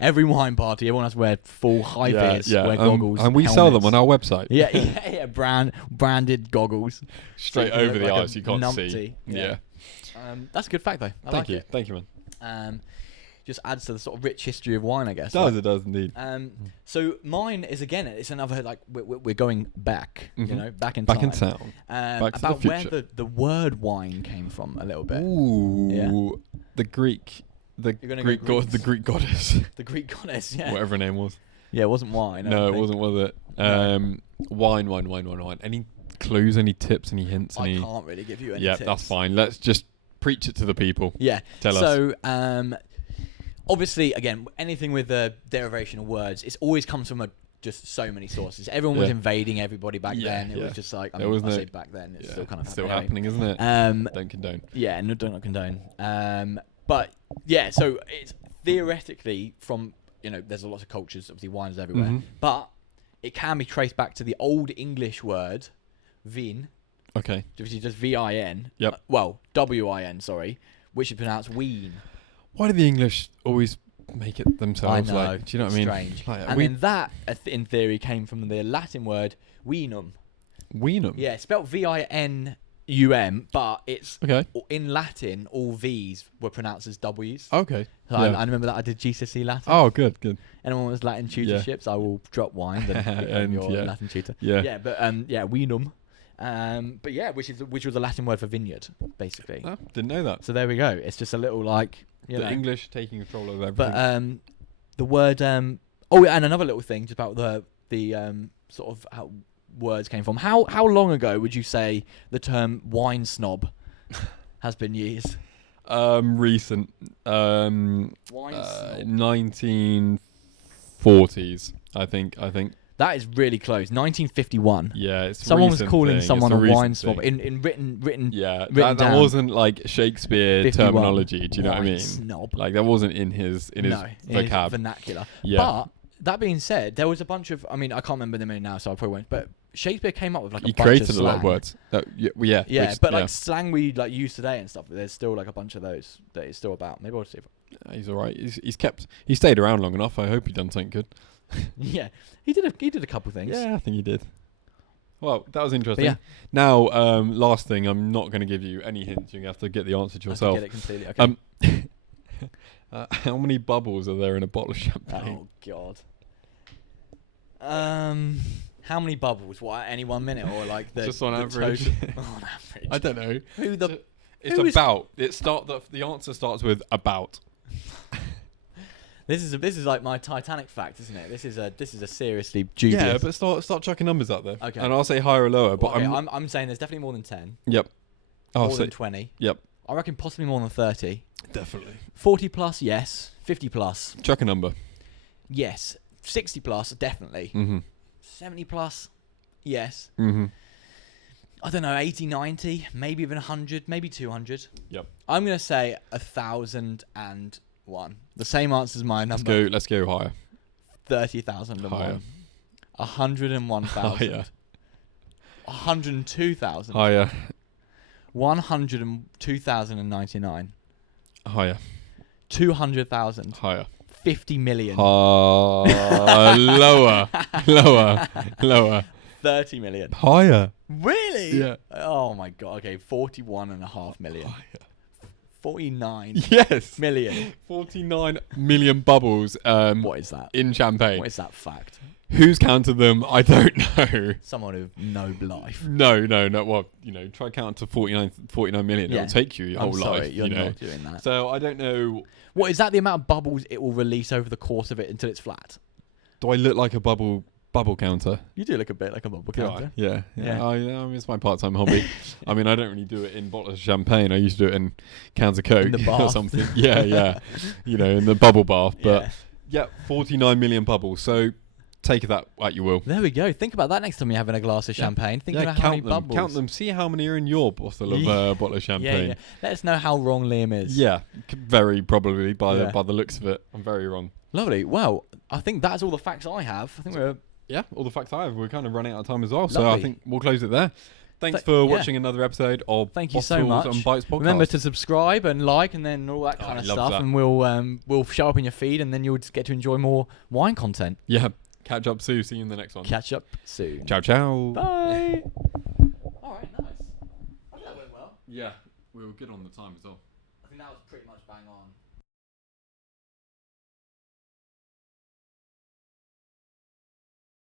Every wine party, everyone has to wear full high vis, wear goggles, and we sell them on our website. Branded goggles straight over the eyes, you can't see. Yeah. That's a good fact though. Thank you, man. Just adds to the sort of rich history of wine, I guess. It does indeed. So mine is again, it's another like we're going back, back in town. Back to about where the word wine came from a little bit. Ooh, the Greek goddess, the Greek goddess, whatever her name was. Yeah, it wasn't wine. No, it wasn't, was it? Wine. Any clues? Any tips? Any hints? I can't really give you any. Yeah, tips. that's fine. Let's just preach it to the people. Yeah. Tell us. So, obviously, again, anything with the derivation of words, it's always comes from just so many sources. Everyone was invading everybody back then. It was just like, I say back then, it's still kind of happening, isn't it? Don't condone. Yeah, no, don't condone. But yeah, so it's theoretically from, there's a lot of cultures, obviously wines everywhere, but it can be traced back to the Old English word, vin. Okay. Which is just V-I-N. Yep. W-I-N, sorry, which is pronounced ween. Why do the English always make it themselves? I know. Like, do you know what I mean? Strange. And then that, in theory, came from the Latin word vinum. Vinum? Yeah, spelled V-I-N-U-M, but it's in Latin, all V's were pronounced as W's. Okay. So I remember that I did GCSE Latin. Oh, good. Anyone was Latin tutorships, I will drop wine and your Latin tutor. Yeah. But vinum. But yeah, which was a Latin word for vineyard, basically. Oh, didn't know that. So there we go. It's just a little like the English taking control of everything. But the word and another little thing just about the sort of how words came from. How long ago would you say the term wine snob has been used? Recent. Wine snob. 1940s, I think. That is really close. 1951. Yeah, it's someone was calling someone a wine thing. snob in written. Yeah, written that wasn't like Shakespeare 51. terminology. Do you know what I mean? Snob. Like that wasn't in his vocab. Vernacular. Yeah. But that being said, there was a bunch of. I mean, I can't remember them now, so I probably won't. But Shakespeare came up with like He a bunch created of a lot of slang. words. Yeah, Yeah, but like slang we like use today and stuff. There's still like a bunch of those that it's still about. Maybe I'll see. he's all right. He stayed around long enough. I hope he done something good. Yeah, he did a couple things. Yeah, I think he did. Well, that was interesting. Yeah. Now, last thing, I'm not going to give you any hints. You have to get the answer to I yourself. get it completely. Okay. How many bubbles are there in a bottle of champagne? Oh God. How many bubbles? What, at any 1 minute, or like the Just on the average. total- on average. I don't know. Who the? It's Who is- about. The answer starts with about. This is like my Titanic fact, isn't it? This is a seriously dubious. Yeah, but start chucking numbers out there. Okay. And I'll say higher or lower. But Well, okay, I'm saying there's definitely more than 10. Yep. I'll More say than 20. yep. I reckon possibly more than 30. Definitely. 40 plus, yes. 50 plus, Chuck a number. yes. 60 plus, definitely. Mm-hmm. 70 plus, yes. Mm-hmm. I don't know, 80, 90, maybe even 100, maybe 200. Yep. I'm going to say 1,001. The same answer as my number. Let's go higher. 30,001. Higher. 101,000. Higher. 102,000. Higher. 102,099. Higher. 200,000. Higher. 50 million. Lower. Lower. Lower. 30 million. Higher. Really? Yeah. Oh my god. Okay, 41.5 million. Higher. 49 Yes. million. 49 million bubbles What is that? in champagne. What is that fact? Who's counted them? I don't know. Someone with no life. No. Well, try count to 49 million. Yeah. It'll take you your I'm whole sorry, life. you're not doing that. So I don't know. What is that? The amount of bubbles it will release over the course of it until it's flat? Do I look like a bubble counter? You do look a bit like a bubble counter. Yeah. Yeah. I mean, it's my part-time hobby. I mean, I don't really do it in bottles of champagne. I used to do it in cans of Coke In the or bath. something. Yeah. In the bubble bath. But Yeah. 49 million bubbles. So take that what you will. There we go. Think about that next time you're having a glass of champagne. Think about how many bubbles. Count them. See how many are in your bottle of bottle of champagne. Yeah. Let us know how wrong Liam is. Yeah, very probably by Yeah. the looks of it. I'm very wrong. Lovely. Well, I think that's all the facts I have. I think we're Yeah, all the facts I have. We're kind of running out of time as well, so I Lovely. think we'll close it there. Thanks Th- for yeah. watching another episode of Thank you so Bottles much. and Bites podcast. Remember to subscribe and like and then all that Oh, kind of I love stuff, that. and we'll show up in your feed, and then you'll just get to enjoy more wine content. Yeah, catch up soon. See you in the next one. Catch up soon. Ciao, ciao. Bye. All right, nice. I think that went well. Yeah, we were good on the time as well. I think that was pretty much bang on.